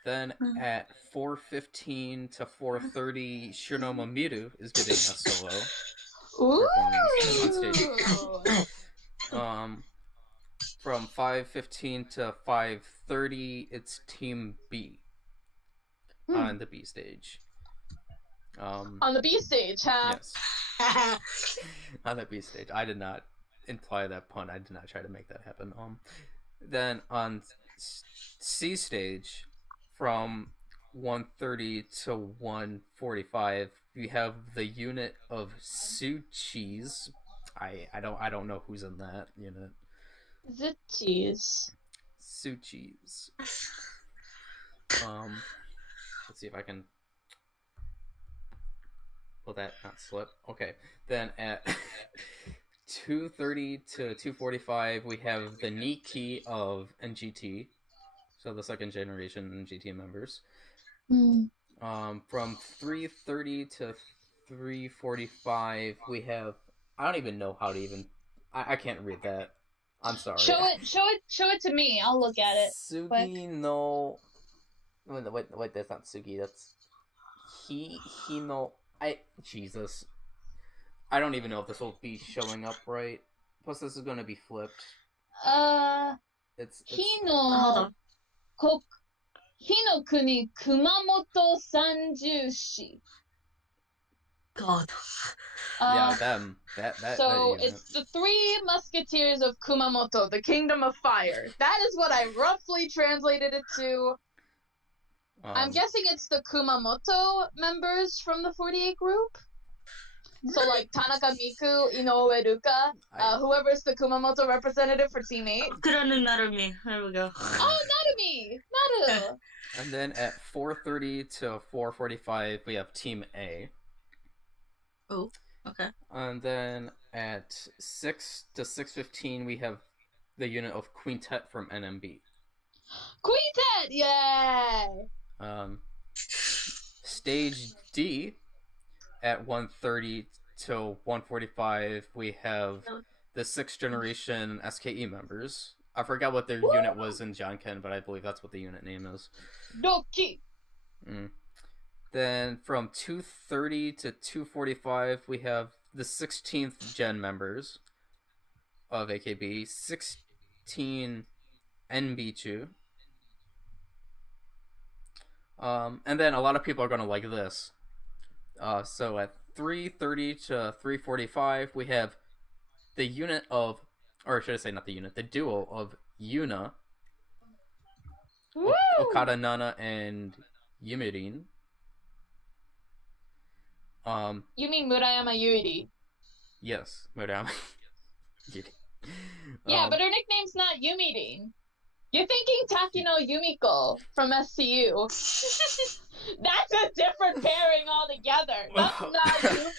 Then at 4:15 to 4:30, Shiroma Miru is getting a solo performance on stage. From 5:15 to 5:30, it's Team B on the B stage. On the B stage, huh? Yes. On the B stage. I did not imply that pun. I did not try to make that happen. Then on C stage, from 1:30 to 1:45, we have the unit of Suchis. I don't know who's in that unit. Suchis. Let's see if I can. Will that not slip? Okay. Then at 2:30 to 2:45, we have the Nikki of NGT, so the second generation NGT members. From 3:30 to 3:45, we have. I don't even know how to even. I can't read that. I'm sorry. Show it to me. I'll look at it. Sugi quick. no. Wait, that's not Sugi. That's he no. Jesus. I don't even know if this will be showing up right. Plus, this is going to be flipped. It's Hino kuni Kumamoto Sanjushi. God. Yeah, them. That. So it's the Three Musketeers of Kumamoto, the Kingdom of Fire. That is what I roughly translated it to. I'm guessing it's the Kumamoto members from the 48 group. So like Tanaka Miku, Inoue Ruka, whoever's the Kumamoto representative for Team 8. Kuranu Narumi. There we go. Oh, Narumi! Naru! And then at 4:30 to 4:45, we have Team A. Oh, okay. And then at 6 to 6:15, we have the unit of Quintet from NMB. Quintet! Yay! Stage D, at 1:30 to 1:45, we have the 6th generation SKE members. I forgot what their unit was in Janken, but I believe that's what the unit name is. Doki! Then from 2:30 to 2:45, we have the 16th gen members of AKB, 16 NB2. And then a lot of people are going to like this. So at 3:30 to 3:45, we have the unit of, or should I say not the unit, the duo of Yuna, Okada Nana, and Yumirin. You mean Murayama Yuri? Yes, Murayama Yuri. Yeah, but her nickname's not Yumirin. You're thinking Takino Yumiko from SCU. That's a different pairing altogether. That's not you.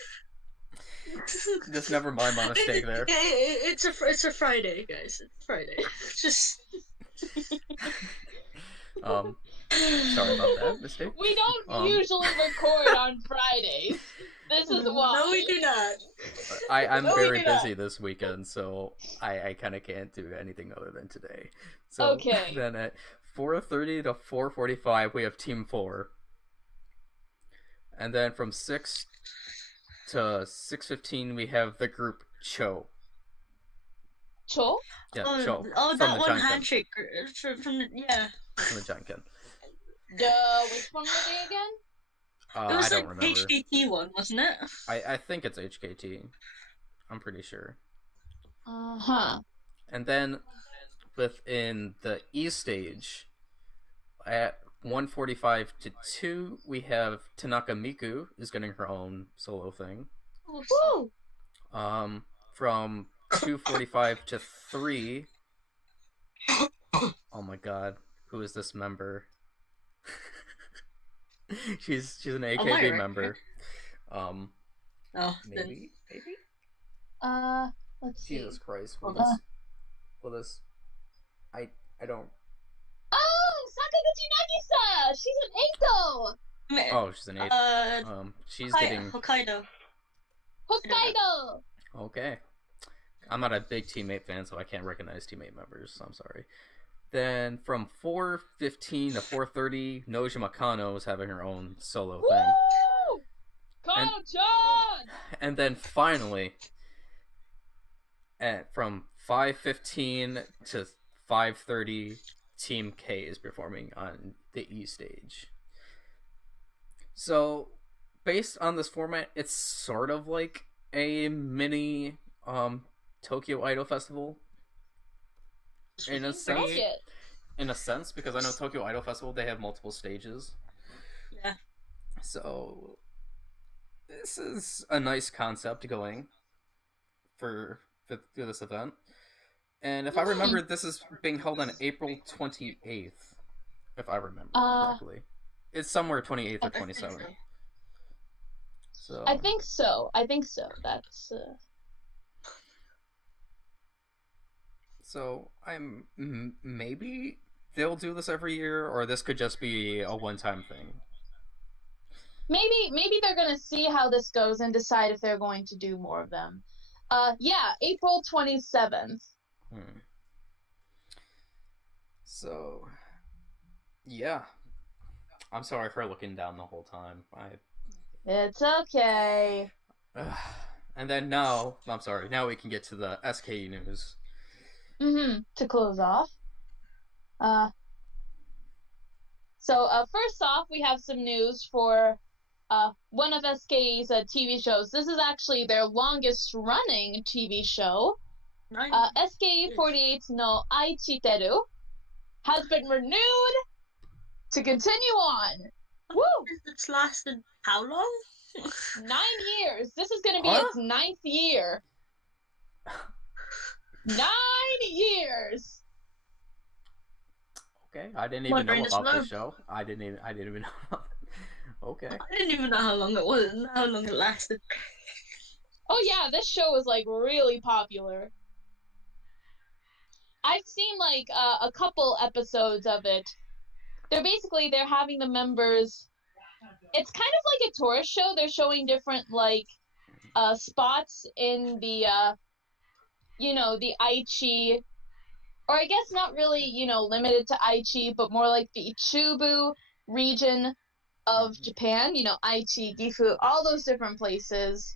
Just never mind my mistake there. It's a Friday, guys. It's Friday. Just. Sorry about that mistake. We don't usually record on Fridays. This is why. No, we do not. I'm very busy this weekend, so I kind of can't do anything other than today. So okay. Then at 4:30 to 4:45, we have Team 4. And then from 6 to 6:15, we have the group Cho. Cho? Yeah, Cho. Oh, that one handshake. From the Janken. Which one were they again? It was I don't remember. HKT one, wasn't it? I think it's HKT. I'm pretty sure. Uh-huh. And then within the E stage, at 1:45 to 2, we have Tanaka Miku is getting her own solo thing. Woo! From 2:45 to 3. Oh my god, who is this member? she's an AKB member. Maybe. Let's see. Jesus Christ, will this? I don't. Oh, Sakamichi Nagisa! She's an Eito! Oh, she's an Eito. She's getting Hokkaido. Okay. I'm not a big teammate fan, so I can't recognize teammate members, so I'm sorry. Then from 4:15 to 4:30, Nojima Kano is having her own solo thing. Woo! Kano-chan! And then finally, from 5:15 to 5:30, Team K is performing on the E stage. So, based on this format, it's sort of like a mini Tokyo Idol Festival. In a sense, because I know Tokyo Idol Festival, they have multiple stages. Yeah. So, this is a nice concept going for this event. And if I remember, this is being held on April 28th, if I remember correctly. It's somewhere 28th or 27th. So I think so. That's So maybe they'll do this every year, or this could just be a one-time thing. Maybe they're gonna see how this goes and decide if they're going to do more of them. April 27th. So, yeah. I'm sorry for looking down the whole time. It's okay. And then now we can get to the SKE news. To close off. So first off, we have some news for one of SKE's TV shows. This is actually their longest running TV show. SKE48 no Aichiteru has been renewed to continue on. Woo! It's lasted how long? 9 years. This is going to be its 9th year. 9 years. Okay, I didn't even know about this show. I didn't even know about it. Okay. I didn't even know how long it was, how long it lasted. Oh yeah, this show was like really popular. I've seen like a couple episodes of it. They're having the members. It's kind of like a tourist show. They're showing different like spots in the the Aichi, or I guess not really limited to Aichi, but more like the Chubu region of Japan. Aichi, Gifu, all those different places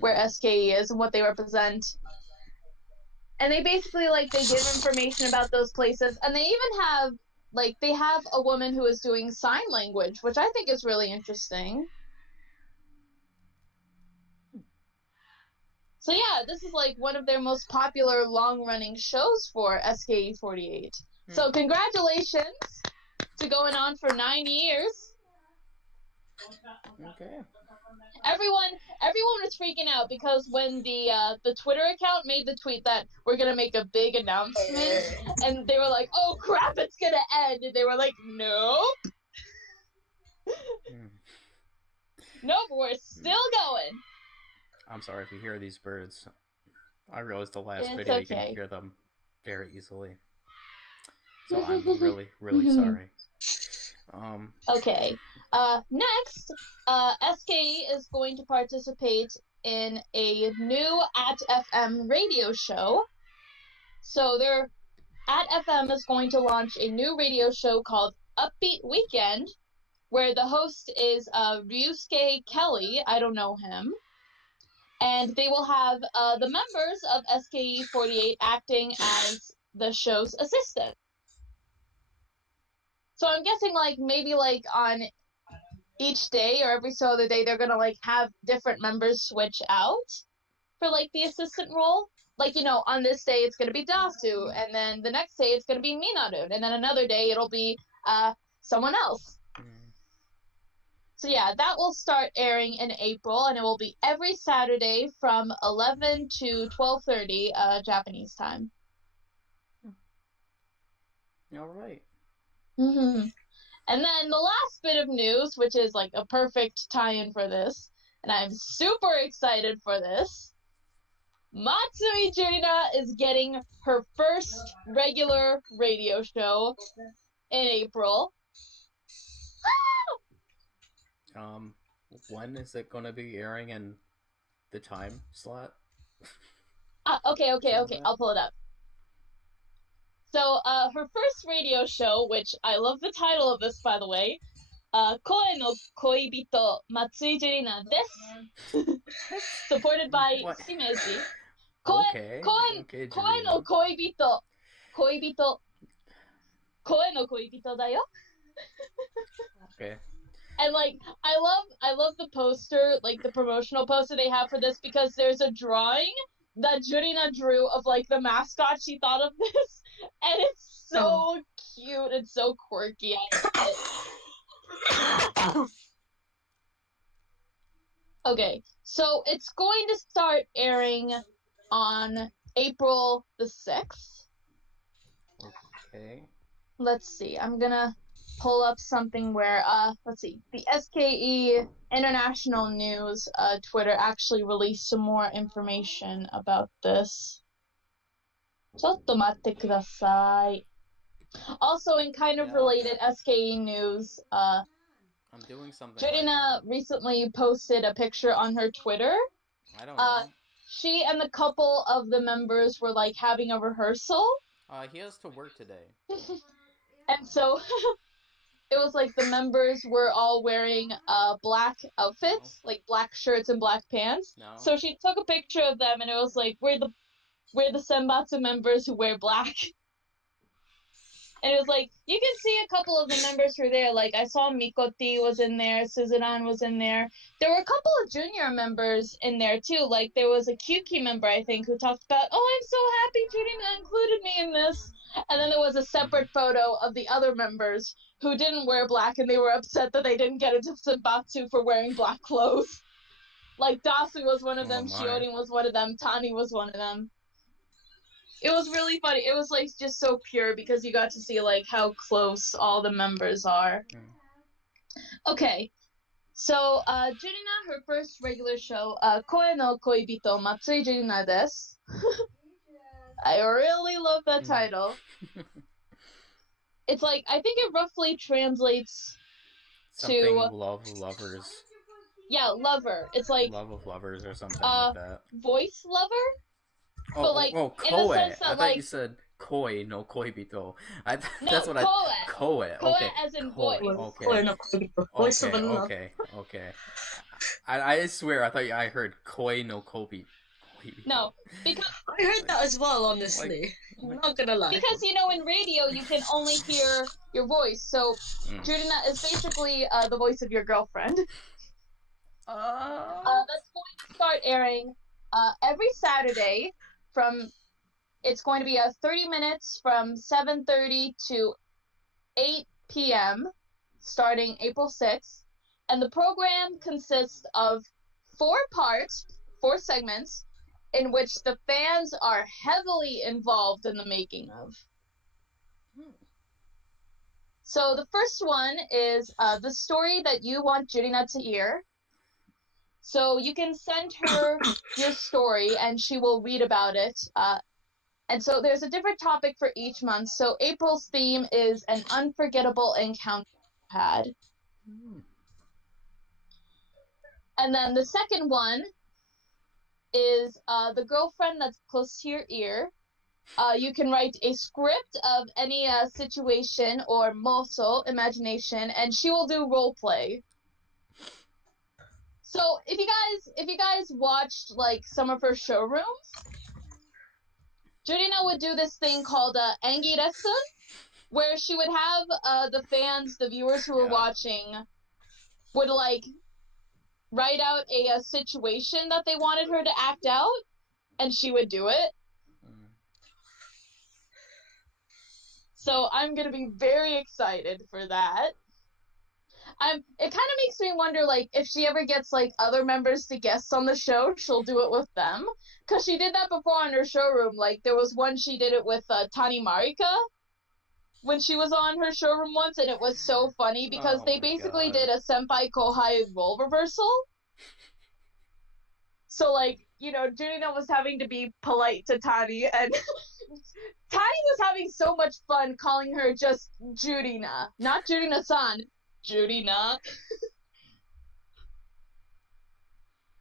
where SKE is and what they represent. And they basically they give information about those places, and they even have they have a woman who is doing sign language, which I think is really interesting. So yeah, this is one of their most popular long-running shows for SKE48. So congratulations to going on for 9 years. Okay. Everyone was freaking out because when the Twitter account made the tweet that we're gonna make a big announcement, and they were like, "Oh crap, it's gonna end," and they were like, "Nope, nope, we're still going." I'm sorry if you hear these birds. I realized the last It's video okay. You can hear them very easily. So I'm really, really sorry. Okay. Next, SKE is going to participate in a new @FM radio show. So their @FM is going to launch a new radio show called Upbeat Weekend, where the host is Ryusuke Kelly. I don't know him. And they will have the members of SKE48 acting as the show's assistant. So I'm guessing maybe on each day or every other day they're gonna have different members switch out for the assistant role. like, you know, on this day it's going to be Dasu, and then the next day it's going to be Minaru, and then another day it'll be someone else. So yeah, that will start airing in April, and it will be every Saturday from 11 to 12:30 Japanese time. All right. Mm-hmm. And then the last bit of news, which is like a perfect tie-in for this, and I'm super excited for this. Matsui Jurina is getting her first regular radio show in April. When is it gonna be airing in the time slot? Okay, I'll pull it up. So, her first radio show, which I love the title of this, by the way, Koe no Koibito Matsui Jurina desu. Supported by Shimeji. Koe no Koibito. Koe no Koibito da yo. Okay. And like, I love the poster, like the promotional poster they have for this, because there's a drawing that Jurina drew of like the mascot she thought of this, and it's so cute and so quirky. Okay, so it's going to start airing on April the 6th. Okay. Let's see, I'm gonna pull up something where, let's see, the SKE International News Twitter actually released some more information about this. ちょっと待ってください. Also, in kind of related SKE news, I'm doing something. Jurina recently posted a picture on her Twitter. I don't know. She and the couple of the members were like having a rehearsal. He has to work today. And so it was like the members were all wearing black outfits, like black shirts and black pants. No. So she took a picture of them, and it was like, we're the Senbatsu members who wear black. And it was like, you can see a couple of the members who were there. Like, I saw Mikoti was in there, Suzuran was in there. There were a couple of junior members in there, too. Like, there was a Kyuki member, I think, who talked about, oh, I'm so happy Jurina included me in this. And then there was a separate photo of the other members who didn't wear black, and they were upset that they didn't get into Senbatsu for wearing black clothes. Like, Dasu was one of them, Shiorin was one of them, Tani was one of them. It was really funny. It was, like, just so pure because you got to see, like, how close all the members are. Okay. So, Jurina, her first regular show, Koe no Koibito Matsui Jurina desu. I really love that title. It's like, I think it roughly translates something lovers. Yeah, lover. It's like love of lovers or something like that. Voice lover? But like, koe. I thought like, you said koi no koibito. That's what koe. Okay. As in voice. Okay. Okay. I swear, I heard koi no kobi. No, because I heard that as well, honestly. I'm not gonna lie. Because, you know, in radio, you can only hear your voice, so Jurina is basically the voice of your girlfriend. That's going to start airing every Saturday it's going to be 30 minutes from 7:30 to 8 p.m. starting April 6th, and the program consists of 4 segments, in which the fans are heavily involved in the making of. So the first one is the story that you want Jurina to hear. So you can send her your story, and she will read about it. And so there's a different topic for each month. So April's theme is an unforgettable encounter you had. And then the second one is the girlfriend that's close to your ear. You can write a script of any situation or moso, imagination, and she will do role play. So if you guys watched like some of her showrooms, Jurina would do this thing called Angi Lesson, where she would have the fans, the viewers who were watching, would like write out a situation that they wanted her to act out, and she would do it. So I'm gonna be very excited for that. It kind of makes me wonder, like, if she ever gets, like, other members to guest on the show, she'll do it with them. Because she did that before on her showroom. Like, there was one she did it with Tani Marika when she was on her showroom once, and it was so funny because they basically did a senpai-kohai role reversal. So, like, you know, Jurina was having to be polite to Tani, and Tani was having so much fun calling her just Jurina. Not Jurina-san. Jurina.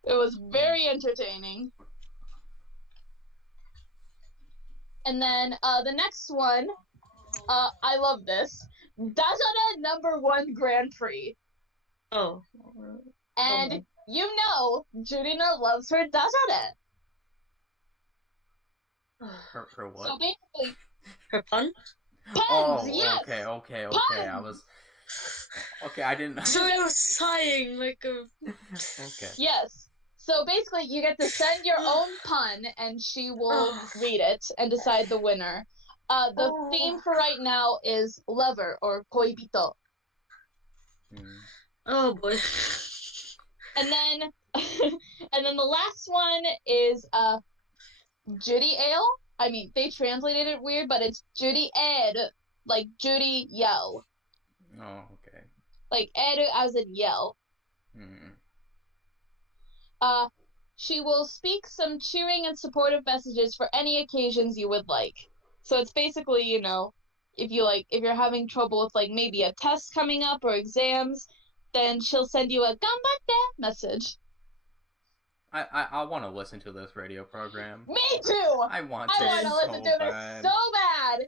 It was very entertaining. And then the next one, I love this. Dazara #1 Grand Prix. Oh. And you know, Jurina loves her Dazara. Her what? So basically, her pun? Puns, yes! Okay. Puns. Okay, I didn't... So I was sighing like a... Okay. Yes. So basically, you get to send your own pun, and she will read it and decide the winner. The theme for right now is lover, or koibito. Oh boy. And then the last one is Judy Ale. I mean, they translated it weird, but it's Judy Ed, like Judy Yell. Oh, okay. Like Ed as in yell. She will speak some cheering and supportive messages for any occasions you would like. So it's basically, you know, if you're having trouble with, like, maybe a test coming up or exams, then she'll send you a ganbatte message. I want to listen to this radio program. Me too! I want to listen to this so bad!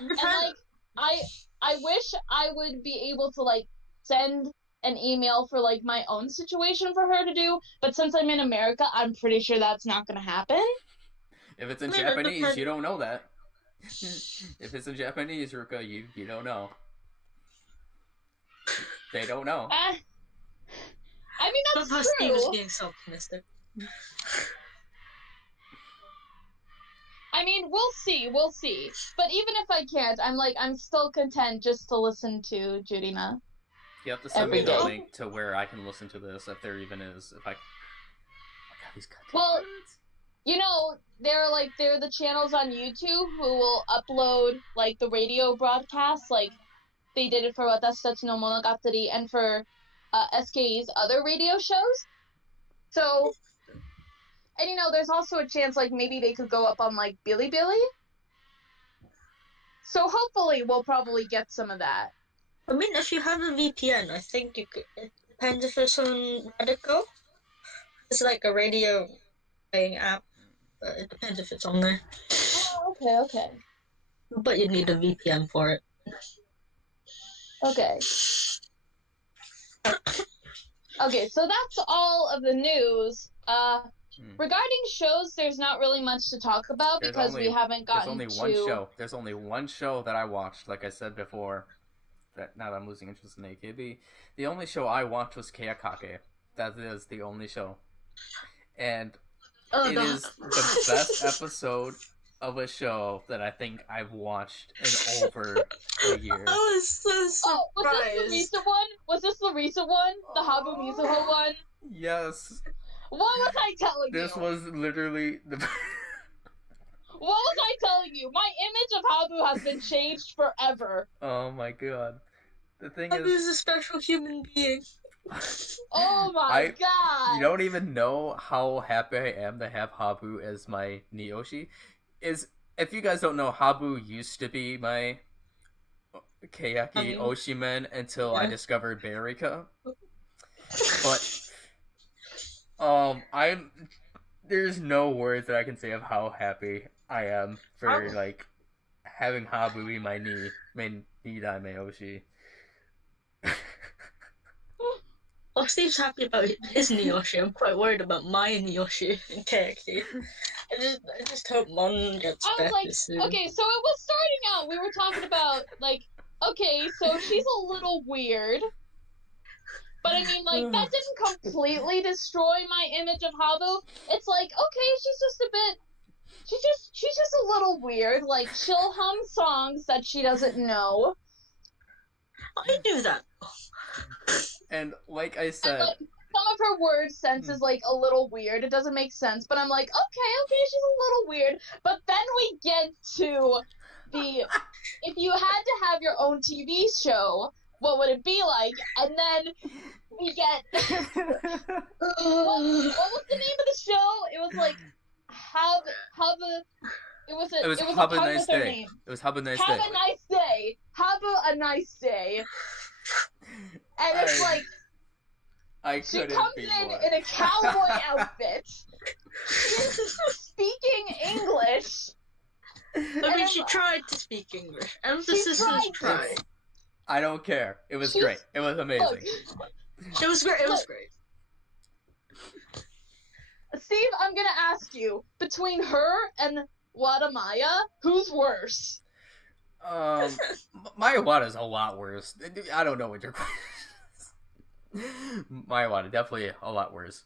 And, like, I wish I would be able to, like, send an email for, like, my own situation for her to do, but since I'm in America, I'm pretty sure that's not gonna happen. If it's in Japanese, you don't know that. If it's in Japanese, Ruka, you don't know. They don't know. I mean, that's true. Steve is being so optimistic. I mean, we'll see. But even if I can't, I'm still content just to listen to Jurina. You have to send me the link to where I can listen to this, if there even is. If I... Well, you know, there are the channels on YouTube who will upload, like, the radio broadcasts. Like, they did it for Watashi no Monogatari and for SKE's other radio shows. So, and, you know, there's also a chance, like, maybe they could go up on, like, Bilibili. So hopefully we'll probably get some of that. I mean, if you have a VPN, I think you could... It depends if it's on Radico. It's like a radio playing app. But it depends if it's on there. Oh, okay. But you need a VPN for it. Okay. Okay, so that's all of the news. Regarding shows, there's not really much to talk about because we haven't gotten There's only one show that I watched, like I said before. That now that I'm losing interest in AKB. The only show I watched was Keakake. That is the only show. And it is the best episode of a show that I think I've watched in over a year. I was so surprised. Oh, was this the recent one? Was this the recent one? The Habu Mizuho one? Yes. What was I telling you? This was literally the... What was I telling you? My image of Habu has been changed forever. Oh my god. The thing Habu is a special human being. Oh my god. You don't even know how happy I am to have Habu as my Niyoshi. If you guys don't know, Habu used to be my Keyaki Oshimen until I discovered Berika. But there's no words that I can say of how happy I am for like having Habu be my Nidai Meoshi. Well, Steve's happy about his Niyoshi. I'm quite worried about my Niyoshi in Keyaki. I just hope Mon gets better soon. Okay, so it was starting out, we were talking about, like, okay, so she's a little weird. But I mean, like, that didn't completely destroy my image of Habu. It's like, okay, she's just a bit she's just a little weird. Like, she'll hum songs that she doesn't know. I do that. And like I said, and, like, some of her word sense is like a little weird. It doesn't make sense, but I'm like, okay, she's a little weird. But then we get to the if you had to have your own TV show, what would it be like? And then we get what was the name of the show? It was like it was a Have a pun nice with her day. name. It was Have a nice Have day. a nice day. Have a nice day. And it's like she comes in a cowboy outfit. She's speaking English. I mean, she tried to speak English. Emphasis is try. I don't care. It was great. It was amazing. It was great. It was great. Steve, I'm gonna ask you, between her and Wadamaya, who's worse? Maya Wada's a lot worse. I don't know what your question is. Maya Wada, definitely a lot worse.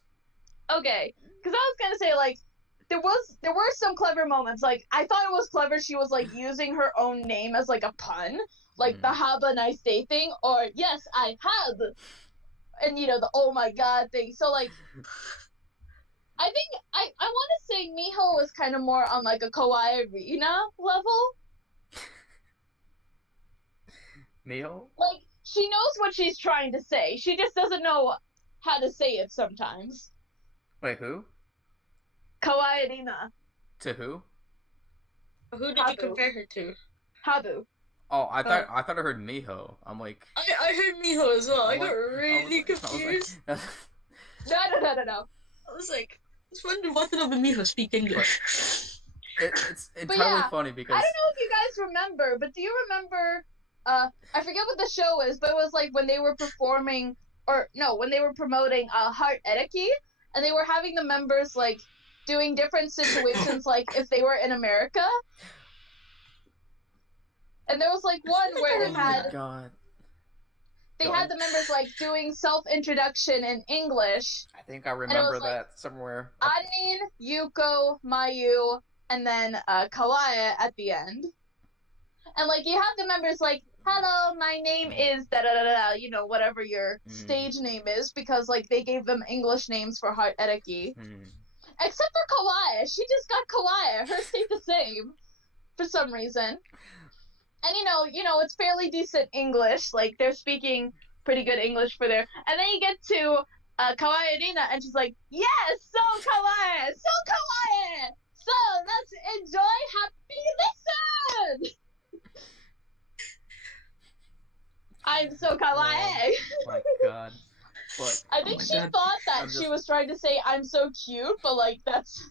Okay, because I was gonna say, like, there were some clever moments. Like, I thought it was clever she was, like, using her own name as, like, a pun. Like, the have a nice day thing, or, yes, I have. And, you know, the oh my god thing. So, like, I think, I want to say Miho was kind of more on, like, a Kawaii Rina level. Miho? Like, she knows what she's trying to say. She just doesn't know how to say it sometimes. Wait, who? Kawaii Rina. To who? Who did you compare her to? Habu. Oh, I thought I heard Miho. I'm like... I heard Miho as well. I got really confused. No. I was like, I was wondering why did Miho speak English? It's entirely funny because... I don't know if you guys remember, but do you remember... I forget what the show is, but it was like when they were performing... when they were promoting Heart Edeki, and they were having the members, like, doing different situations, like, if they were in America. And there was, like, one where they had... Oh my god. They had the members, like, doing self-introduction in English. I think I remember that like, somewhere. Anin, Yuko, Mayu, and then Kawaii at the end. And, like, you have the members, like, hello, my name is da-da-da-da, you know, whatever your stage name is, because, like, they gave them English names for Heart Edeki. Except for Kawaii. She just got Kawaii. Hers stayed the same for some reason. And, you know, it's fairly decent English. Like, they're speaking pretty good English for there. And then you get to Kawaii Rina, and she's like, yes, so Kawaii! So Kawaii! So, let's enjoy happy listen! I'm so kawaii. Oh my god. But, I think she thought that she was trying to say I'm so cute, but like that's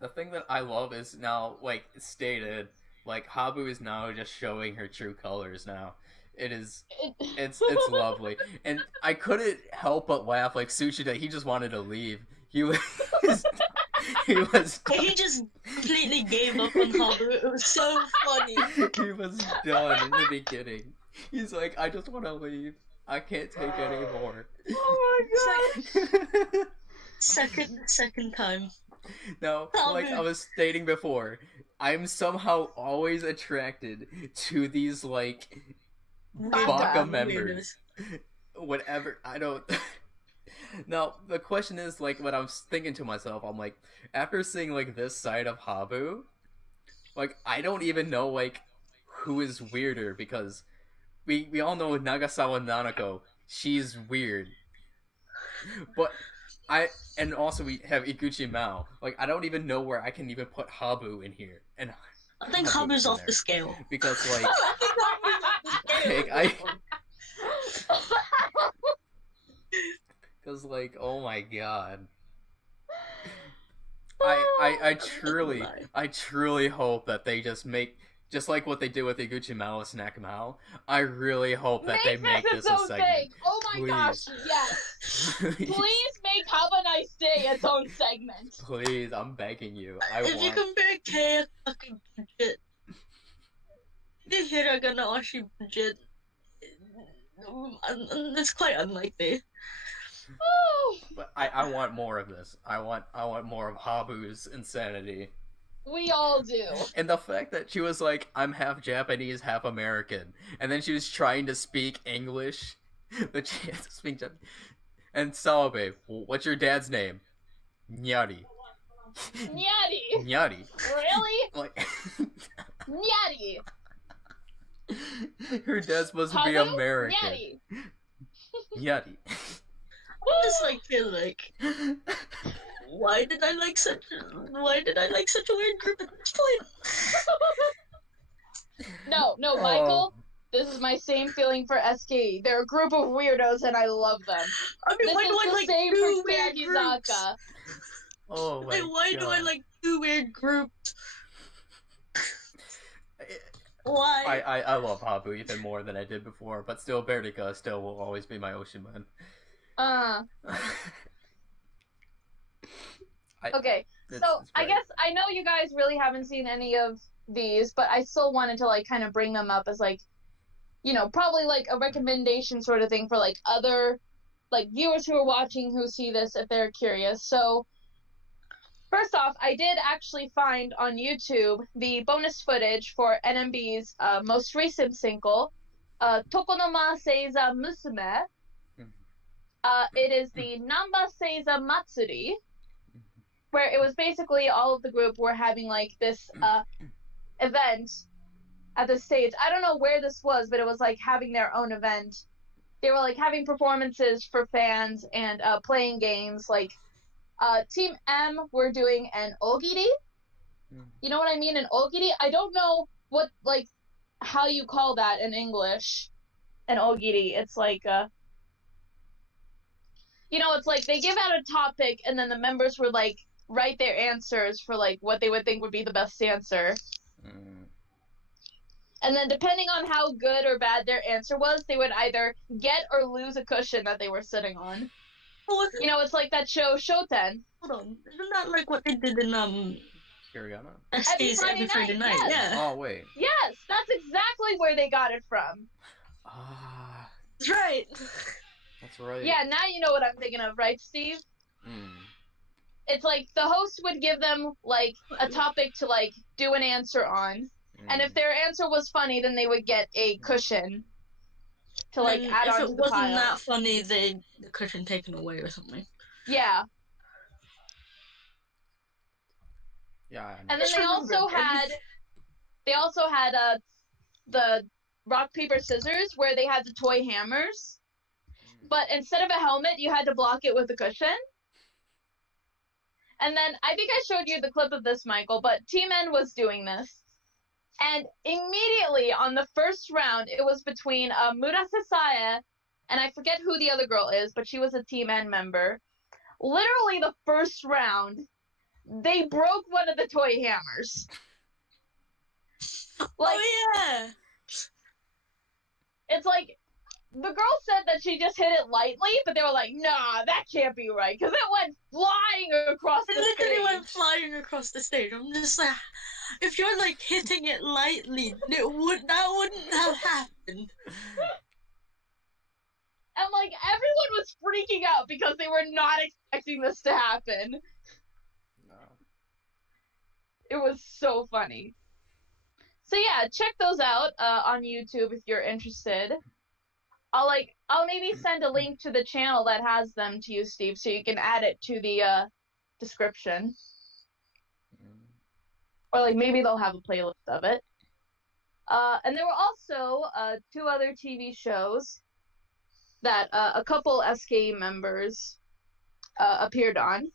the thing that I love is now, like, stated, like, Habu is now just showing her true colors now. It's lovely. And I couldn't help but laugh, like, Tsuchida, he just wanted to leave. He just completely gave up on Habu. It was so funny. He was done in the beginning. He's like, I just want to leave. I can't take any more. Oh my god. Second time. Now, like I was stating before, I'm somehow always attracted to these, like, Baka members. Whatever, I don't... Now, the question is, like, when I'm thinking to myself, I'm like, after seeing, like, this side of Habu, like, I don't even know, like, who is weirder, because we all know Nagasawa Nanako, she's weird. But and also we have Iguchi Mao. Like, I don't even know where I can even put Habu in here. And I think Habu's off the scale. Because, like, because, like, oh my god. I truly hope that they just make, just like what they did with Iguchi Mao and Snack Mao, I really hope that they make this a segment. Thing. Oh my gosh, yes. Please make Have a Nice Day its own segment. Please, I'm begging you. If you compare Kaya fucking budget, the Hiragana Ashi budget, it's quite unlikely. But I want more of this. I want more of Habu's insanity. We all do. And the fact that she was like, I'm half Japanese, half American, and then she was trying to speak English, but she had to speak Japanese. And Sawabe, what's your dad's name? Nyari. Nyari. Nyari. Really? Like Nyari. Her dad's supposed to be American. Nyari. Nyari. I just like feel like, why did I like such a weird group at this point? No, Michael. This is my same feeling for SKE. They're a group of weirdos, and I love them. I mean, why do I like two weird groups? Oh my God. Why do I like two weird groups? Why? I love Habu even more than I did before, but still, Bertica still will always be my Oshiman. Okay, so I guess I know you guys really haven't seen any of these, but I still wanted to like kind of bring them up as like, you know, probably like a recommendation sort of thing for like other like viewers who are watching who see this if they're curious. So first off, I did actually find on YouTube the bonus footage for NMB's most recent single, Tokonoma Seiza Musume. It is the Namba Seiza Matsuri, where it was basically all of the group were having like this event at the stage. I don't know where this was, but it was like having their own event. They were like having performances for fans and playing games. Like Team M were doing an ogiri. You know what I mean? An ogiri? I don't know what like how you call that in English. An ogiri. It's like you know, it's like they give out a topic and then the members would like write their answers for like what they would think would be the best answer. And then depending on how good or bad their answer was, they would either get or lose a cushion that they were sitting on. You know, it's like that show Shoten. Hold on, isn't that like what they did in Hiragana? SK's every Friday night? Yes. Yeah. Oh wait. Yes, that's exactly where they got it from. That's right. That's right. Yeah, now you know what I'm thinking of, right, Steve? It's like the host would give them like a topic to like do an answer on. And if their answer was funny, then they would get a cushion to like add on to the pile. If it wasn't that funny, the cushion taken away or something. Yeah. Yeah. And then they also had the rock paper scissors where they had the toy hammers, but instead of a helmet, you had to block it with a cushion. And then I think I showed you the clip of this, Michael, but Team N was doing this. And immediately on the first round, it was between Murase Sae, and I forget who the other girl is, but she was a Team N member. Literally the first round, they broke one of the toy hammers. Like, oh, yeah! It's like, the girl said that she just hit it lightly, but they were like, nah, that can't be right, because it went flying across the stage. It literally went flying across the stage. I'm just like, if you're like hitting it lightly, that wouldn't have happened. And like, everyone was freaking out because they were not expecting this to happen. No. It was so funny. So yeah, check those out on YouTube if you're interested. I'll maybe send a link to the channel that has them to you, Steve, so you can add it to the description. Or like maybe they'll have a playlist of it. And there were also 2 other TV shows that a couple SKE members appeared on.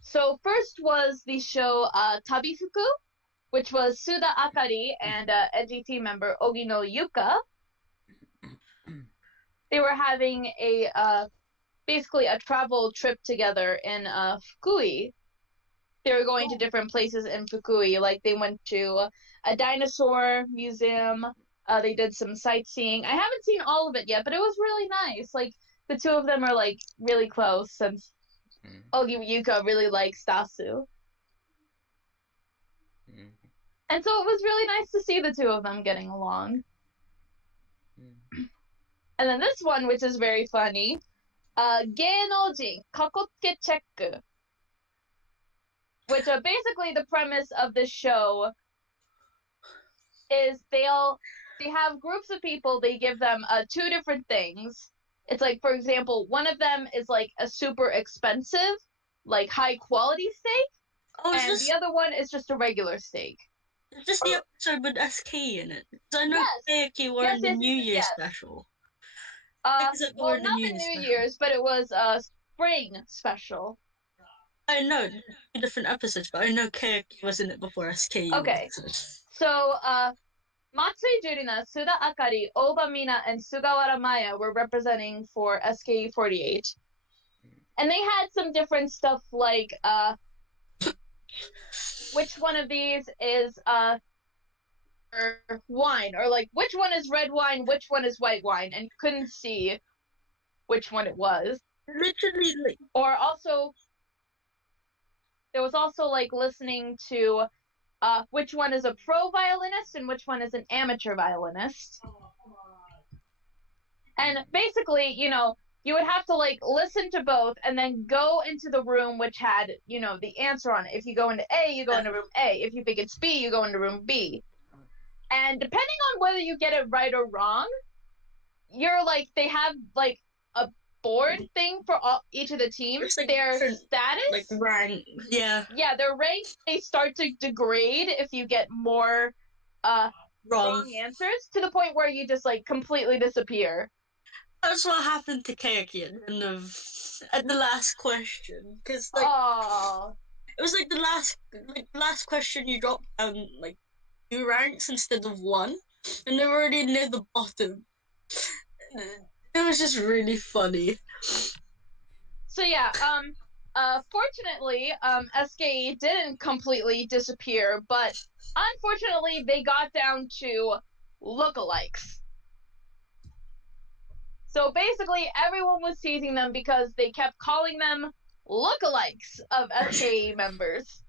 So first was the show Tabifuku, which was Suda Akari and NGT member Ogino Yuka. They were having basically a travel trip together in Fukui. They were going to different places in Fukui, like they went to a dinosaur museum, they did some sightseeing. I haven't seen all of it yet, but it was really nice. Like, the 2 of them are, like, really close, since Ogi Yuka really likes Dasu. And so it was really nice to see the 2 of them getting along. And then this one, which is very funny, Geinoujin kakotsuke check, which basically the premise of this show is they have groups of people, they give them two different things. It's like, for example, one of them is like a super expensive, like high quality steak, and the other one is just a regular steak. Is this the episode with SK in it? Because I know Keiki were in the New Year special. Well, not the New Year's, but it was a spring special. I know, different episodes, but I know Keiki was in it before SK. Okay, so Matsui Jurina, Suda Akari, Oba Mina, and Sugawara Maya were representing for SK48. And they had some different stuff like, which one of these is wine, or like which one is red wine, which one is white wine, and you couldn't see which one it was. Literally. Or also, there was also like listening to which one is a pro violinist and which one is an amateur violinist. And basically, you know, you would have to like listen to both and then go into the room which had, you know, the answer on it. If you go into A, you go into room A. If you think it's B, you go into room B. And depending on whether you get it right or wrong, you're like, they have like a board thing for each of the teams. Like their status, like rank, yeah, their rank, they start to degrade if you get more wrong answers, to the point where you just like completely disappear. That's what happened to Keiki at the last question, because like it was like the last question you dropped down like 2 ranks instead of 1, and they were already near the bottom. It was just really funny. So yeah, fortunately, SKE didn't completely disappear, but unfortunately they got down to lookalikes. So basically everyone was teasing them because they kept calling them lookalikes of SKE members.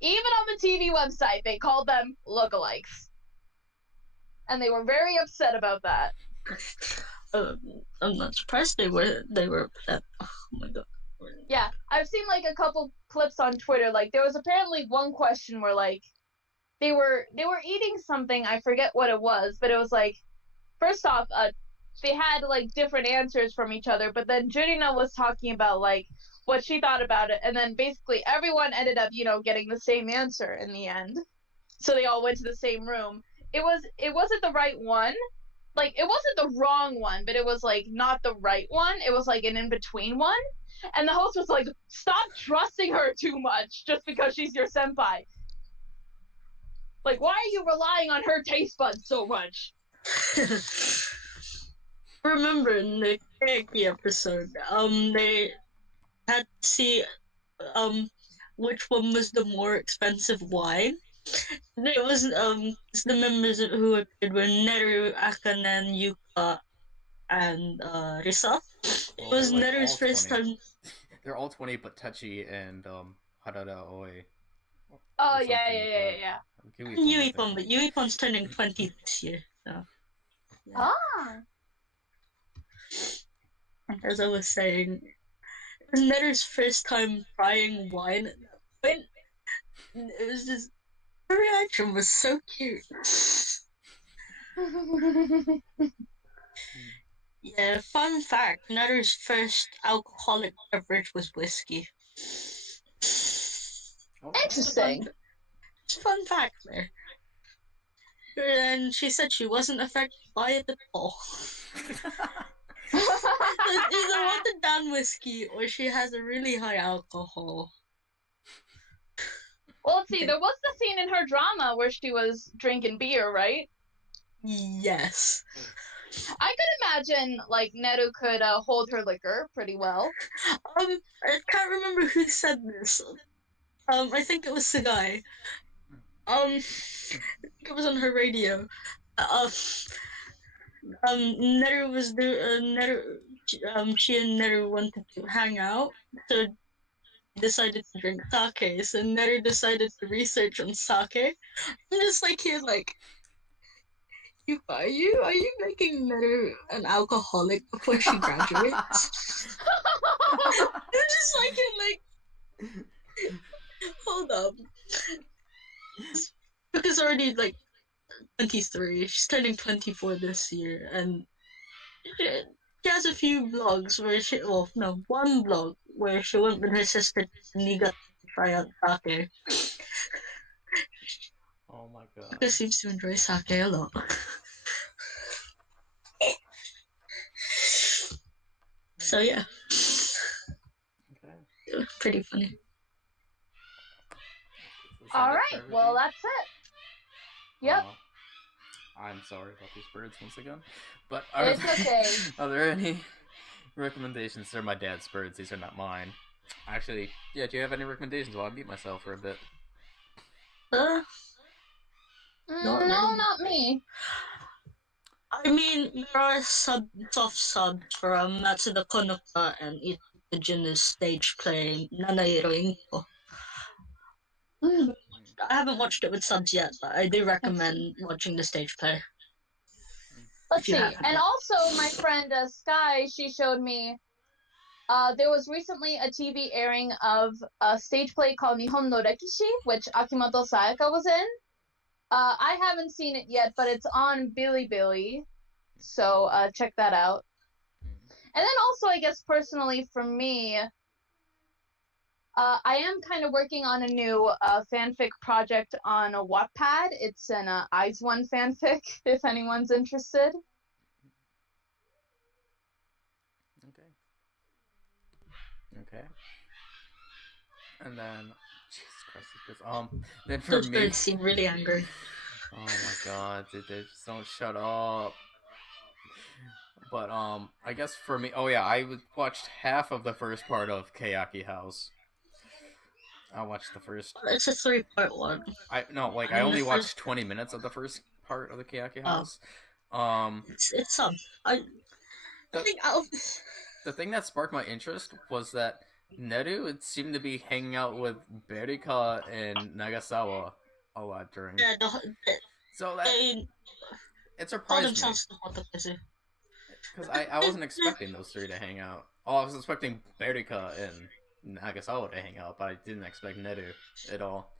Even on the TV website, they called them lookalikes. And they were very upset about that. I'm not surprised they were upset. Oh my god. Yeah, I've seen like a couple clips on Twitter. Like there was apparently one question where like they were eating something, I forget what it was, but it was like, first off, they had like different answers from each other, but then Jurina was talking about like what she thought about it, and then basically everyone ended up, you know, getting the same answer in the end. So they all went to the same room. It wasn't the right one. Like, it wasn't the wrong one, but it was like not the right one. It was like an in-between one. And the host was like, stop trusting her too much just because she's your senpai. Like, why are you relying on her taste buds so much? Remember in the Keiki episode, they had to see which one was the more expensive wine. It was the members who appeared were Neru, Akanen, Yuka, and Risa. It was like Neru's first time. They're all 20, but Tachi and Harada Oe. Oh yeah. Yuipon, but Yuipon's turning 20 this year. So. Yeah. Ah. As I was saying, it was Neru's first time trying wine at that point. It was just, her reaction was so cute. Yeah, fun fact, Neru's first alcoholic beverage was whiskey. Interesting. Fun fact there. And she said she wasn't affected by it at all. It's either watered down whiskey or she has a really high alcohol. Well, let's see, there was the scene in her drama where she was drinking beer, right? Yes. I could imagine, like, Neru could hold her liquor pretty well. I can't remember who said this. I think it was Sagai. It was on her radio. Neru was she and Neru wanted to hang out, so decided to drink sake. So Neru decided to research on sake. I'm just like, he Are you making Neru an alcoholic before she graduates? It's just like you're like, hold up, because already like 23. She's turning 24 this year, and she has a few vlogs where one vlog where she went with her sister Niga to try out sake. Oh my god. Ruka seems to enjoy sake a lot. So yeah. Okay. Pretty funny. Alright, well that's it. Yep. I'm sorry about these birds once again. But are there any recommendations? They're my dad's birds, these are not mine. Actually, yeah, do you have any recommendations while I mute myself for a bit? No, not me. I mean, there are soft subs from Matsuda Konoka and Itogen's stage play Nanairo Inko. I haven't watched it with subs yet, but I do recommend watching the stage play. Let's see. And also, my friend Sky, she showed me there was recently a TV airing of a stage play called Nihon no Rekishi, which Akimoto Sayaka was in. I haven't seen it yet, but it's on Bilibili, so check that out. And then also, I guess personally for me, I am kind of working on a new fanfic project on a Wattpad. It's an Eyes One fanfic, if anyone's interested. Okay. And then, Jesus Christ, then for those me, birds seem really angry. Oh my god, dude, they just don't shut up. But I guess for me, I watched half of the first part of Kayaki House. I watched the first. It's a 3-part one. I only watched 20 minutes of the first part of the Kayaki House. It's some. The thing that sparked my interest was that Neru seemed to be hanging out with Berika and Nagasawa a lot during. Yeah, so that it surprised me. Because I wasn't expecting those three to hang out. Oh, I was expecting Berika and Nagasawa to hang out, but I didn't expect Neru at all.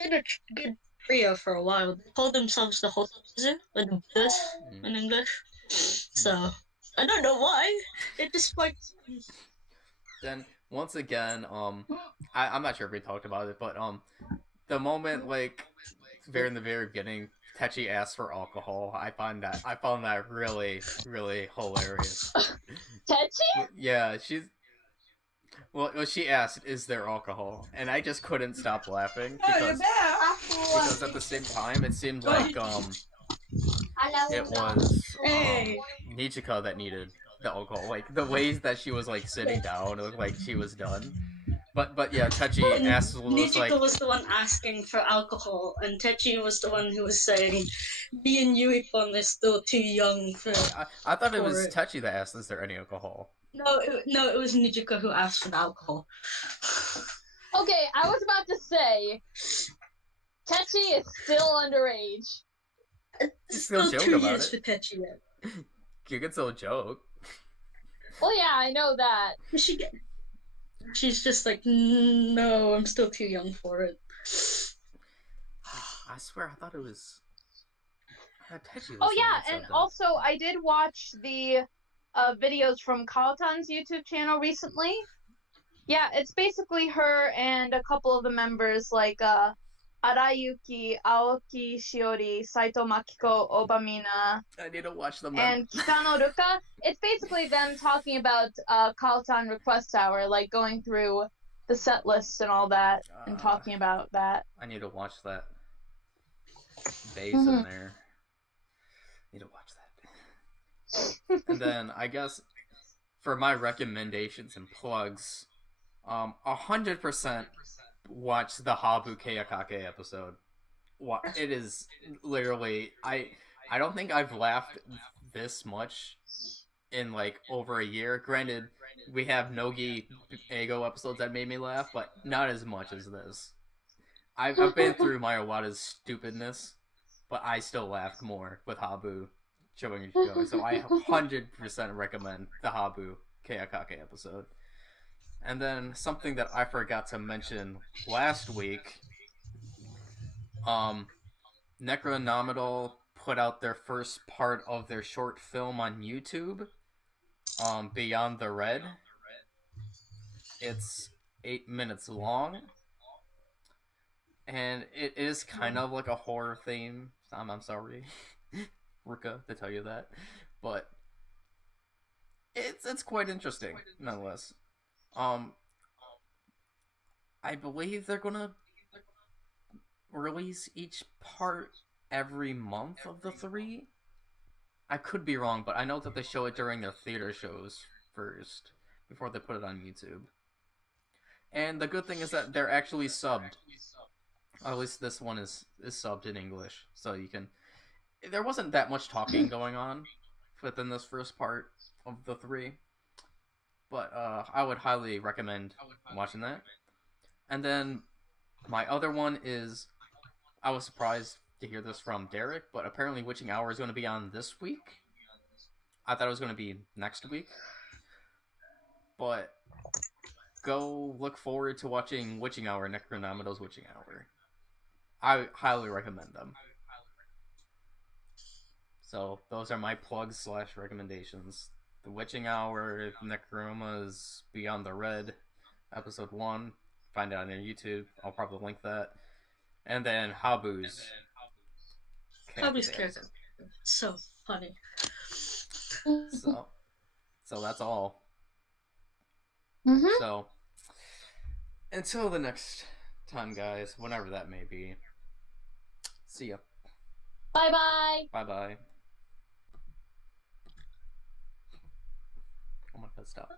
They had a good trio for a while. They called themselves the Hotozu, or the Buddhas in English. So, I don't know why. It just like... Then, once again, I'm not sure if we talked about it, but the moment, in the very beginning, Techi asked for alcohol, I found that really, really hilarious. Techi? Yeah, she asked, "Is there alcohol?" And I just couldn't stop laughing because at the same time it seemed like it was Nichika that needed the alcohol. Like the ways that she was sitting down, it looked like she was done. But yeah, Techi asked Nichika was the one asking for alcohol, and Techi was the one who was saying, "Me and Yuipon are still too young for." I thought it was Techi that asked, "Is there any alcohol?" No, it was Nichika who asked for the alcohol. Okay, I was about to say, Techi is still underage. It's still 2 years for Techi yet. You can still joke. Well, yeah, I know that. She's just like, no, I'm still too young for it. I swear, I thought it was. Techi was oh yeah, and also I did watch the videos from Kaotan's YouTube channel recently. Yeah, it's basically her and a couple of the members like Arayuki, Aoki Shiori, Saito Makiko, Obamina. I need to watch them. And Kitano Ruka. It's basically them talking about Kaotan Request Hour, going through the set lists and all that, and talking about that. I need to watch that. Bass in there. Need to watch that. And then I guess for my recommendations and plugs, 100% watch the Habu Kayakake episode. It is literally I don't think I've laughed this much in over a year. Granted, we have Nogi Ego episodes that made me laugh, but not as much as this. I've been through Mayawata's stupidness, but I still laughed more with Habu showing Joey. So I 100% recommend the Habu Kayakake episode. And then something that I forgot to mention last week, Necronomidol put out their first part of their short film on YouTube, Beyond the Red. It's 8 minutes long, and it is kind of like a horror theme. I'm sorry, Ruka, to tell you that, but it's quite interesting nonetheless. I believe they're gonna release each part every month of the 3. I could be wrong, but I know that they show it during their theater shows first before they put it on YouTube. And the good thing is that they're actually subbed. At least this one is subbed in English, so you can. There wasn't that much talking going on within this first part of the 3, but I would highly recommend watching that. And then my other one is, I was surprised to hear this from Derek, but apparently Witching Hour is going to be on this week. I thought it was going to be next week, but go look forward to watching Witching Hour, Necronomidol's Witching Hour. I highly recommend them. So those are my plugs / recommendations. The Witching Hour, Necroma's Beyond the Red, episode 1. Find it on their YouTube. I'll probably link that. And then Habu's character. So funny. So that's all. Mm-hmm. So until the next time, guys, whenever that may be. See ya. Bye-bye. Bye-bye. Oh my god, stop.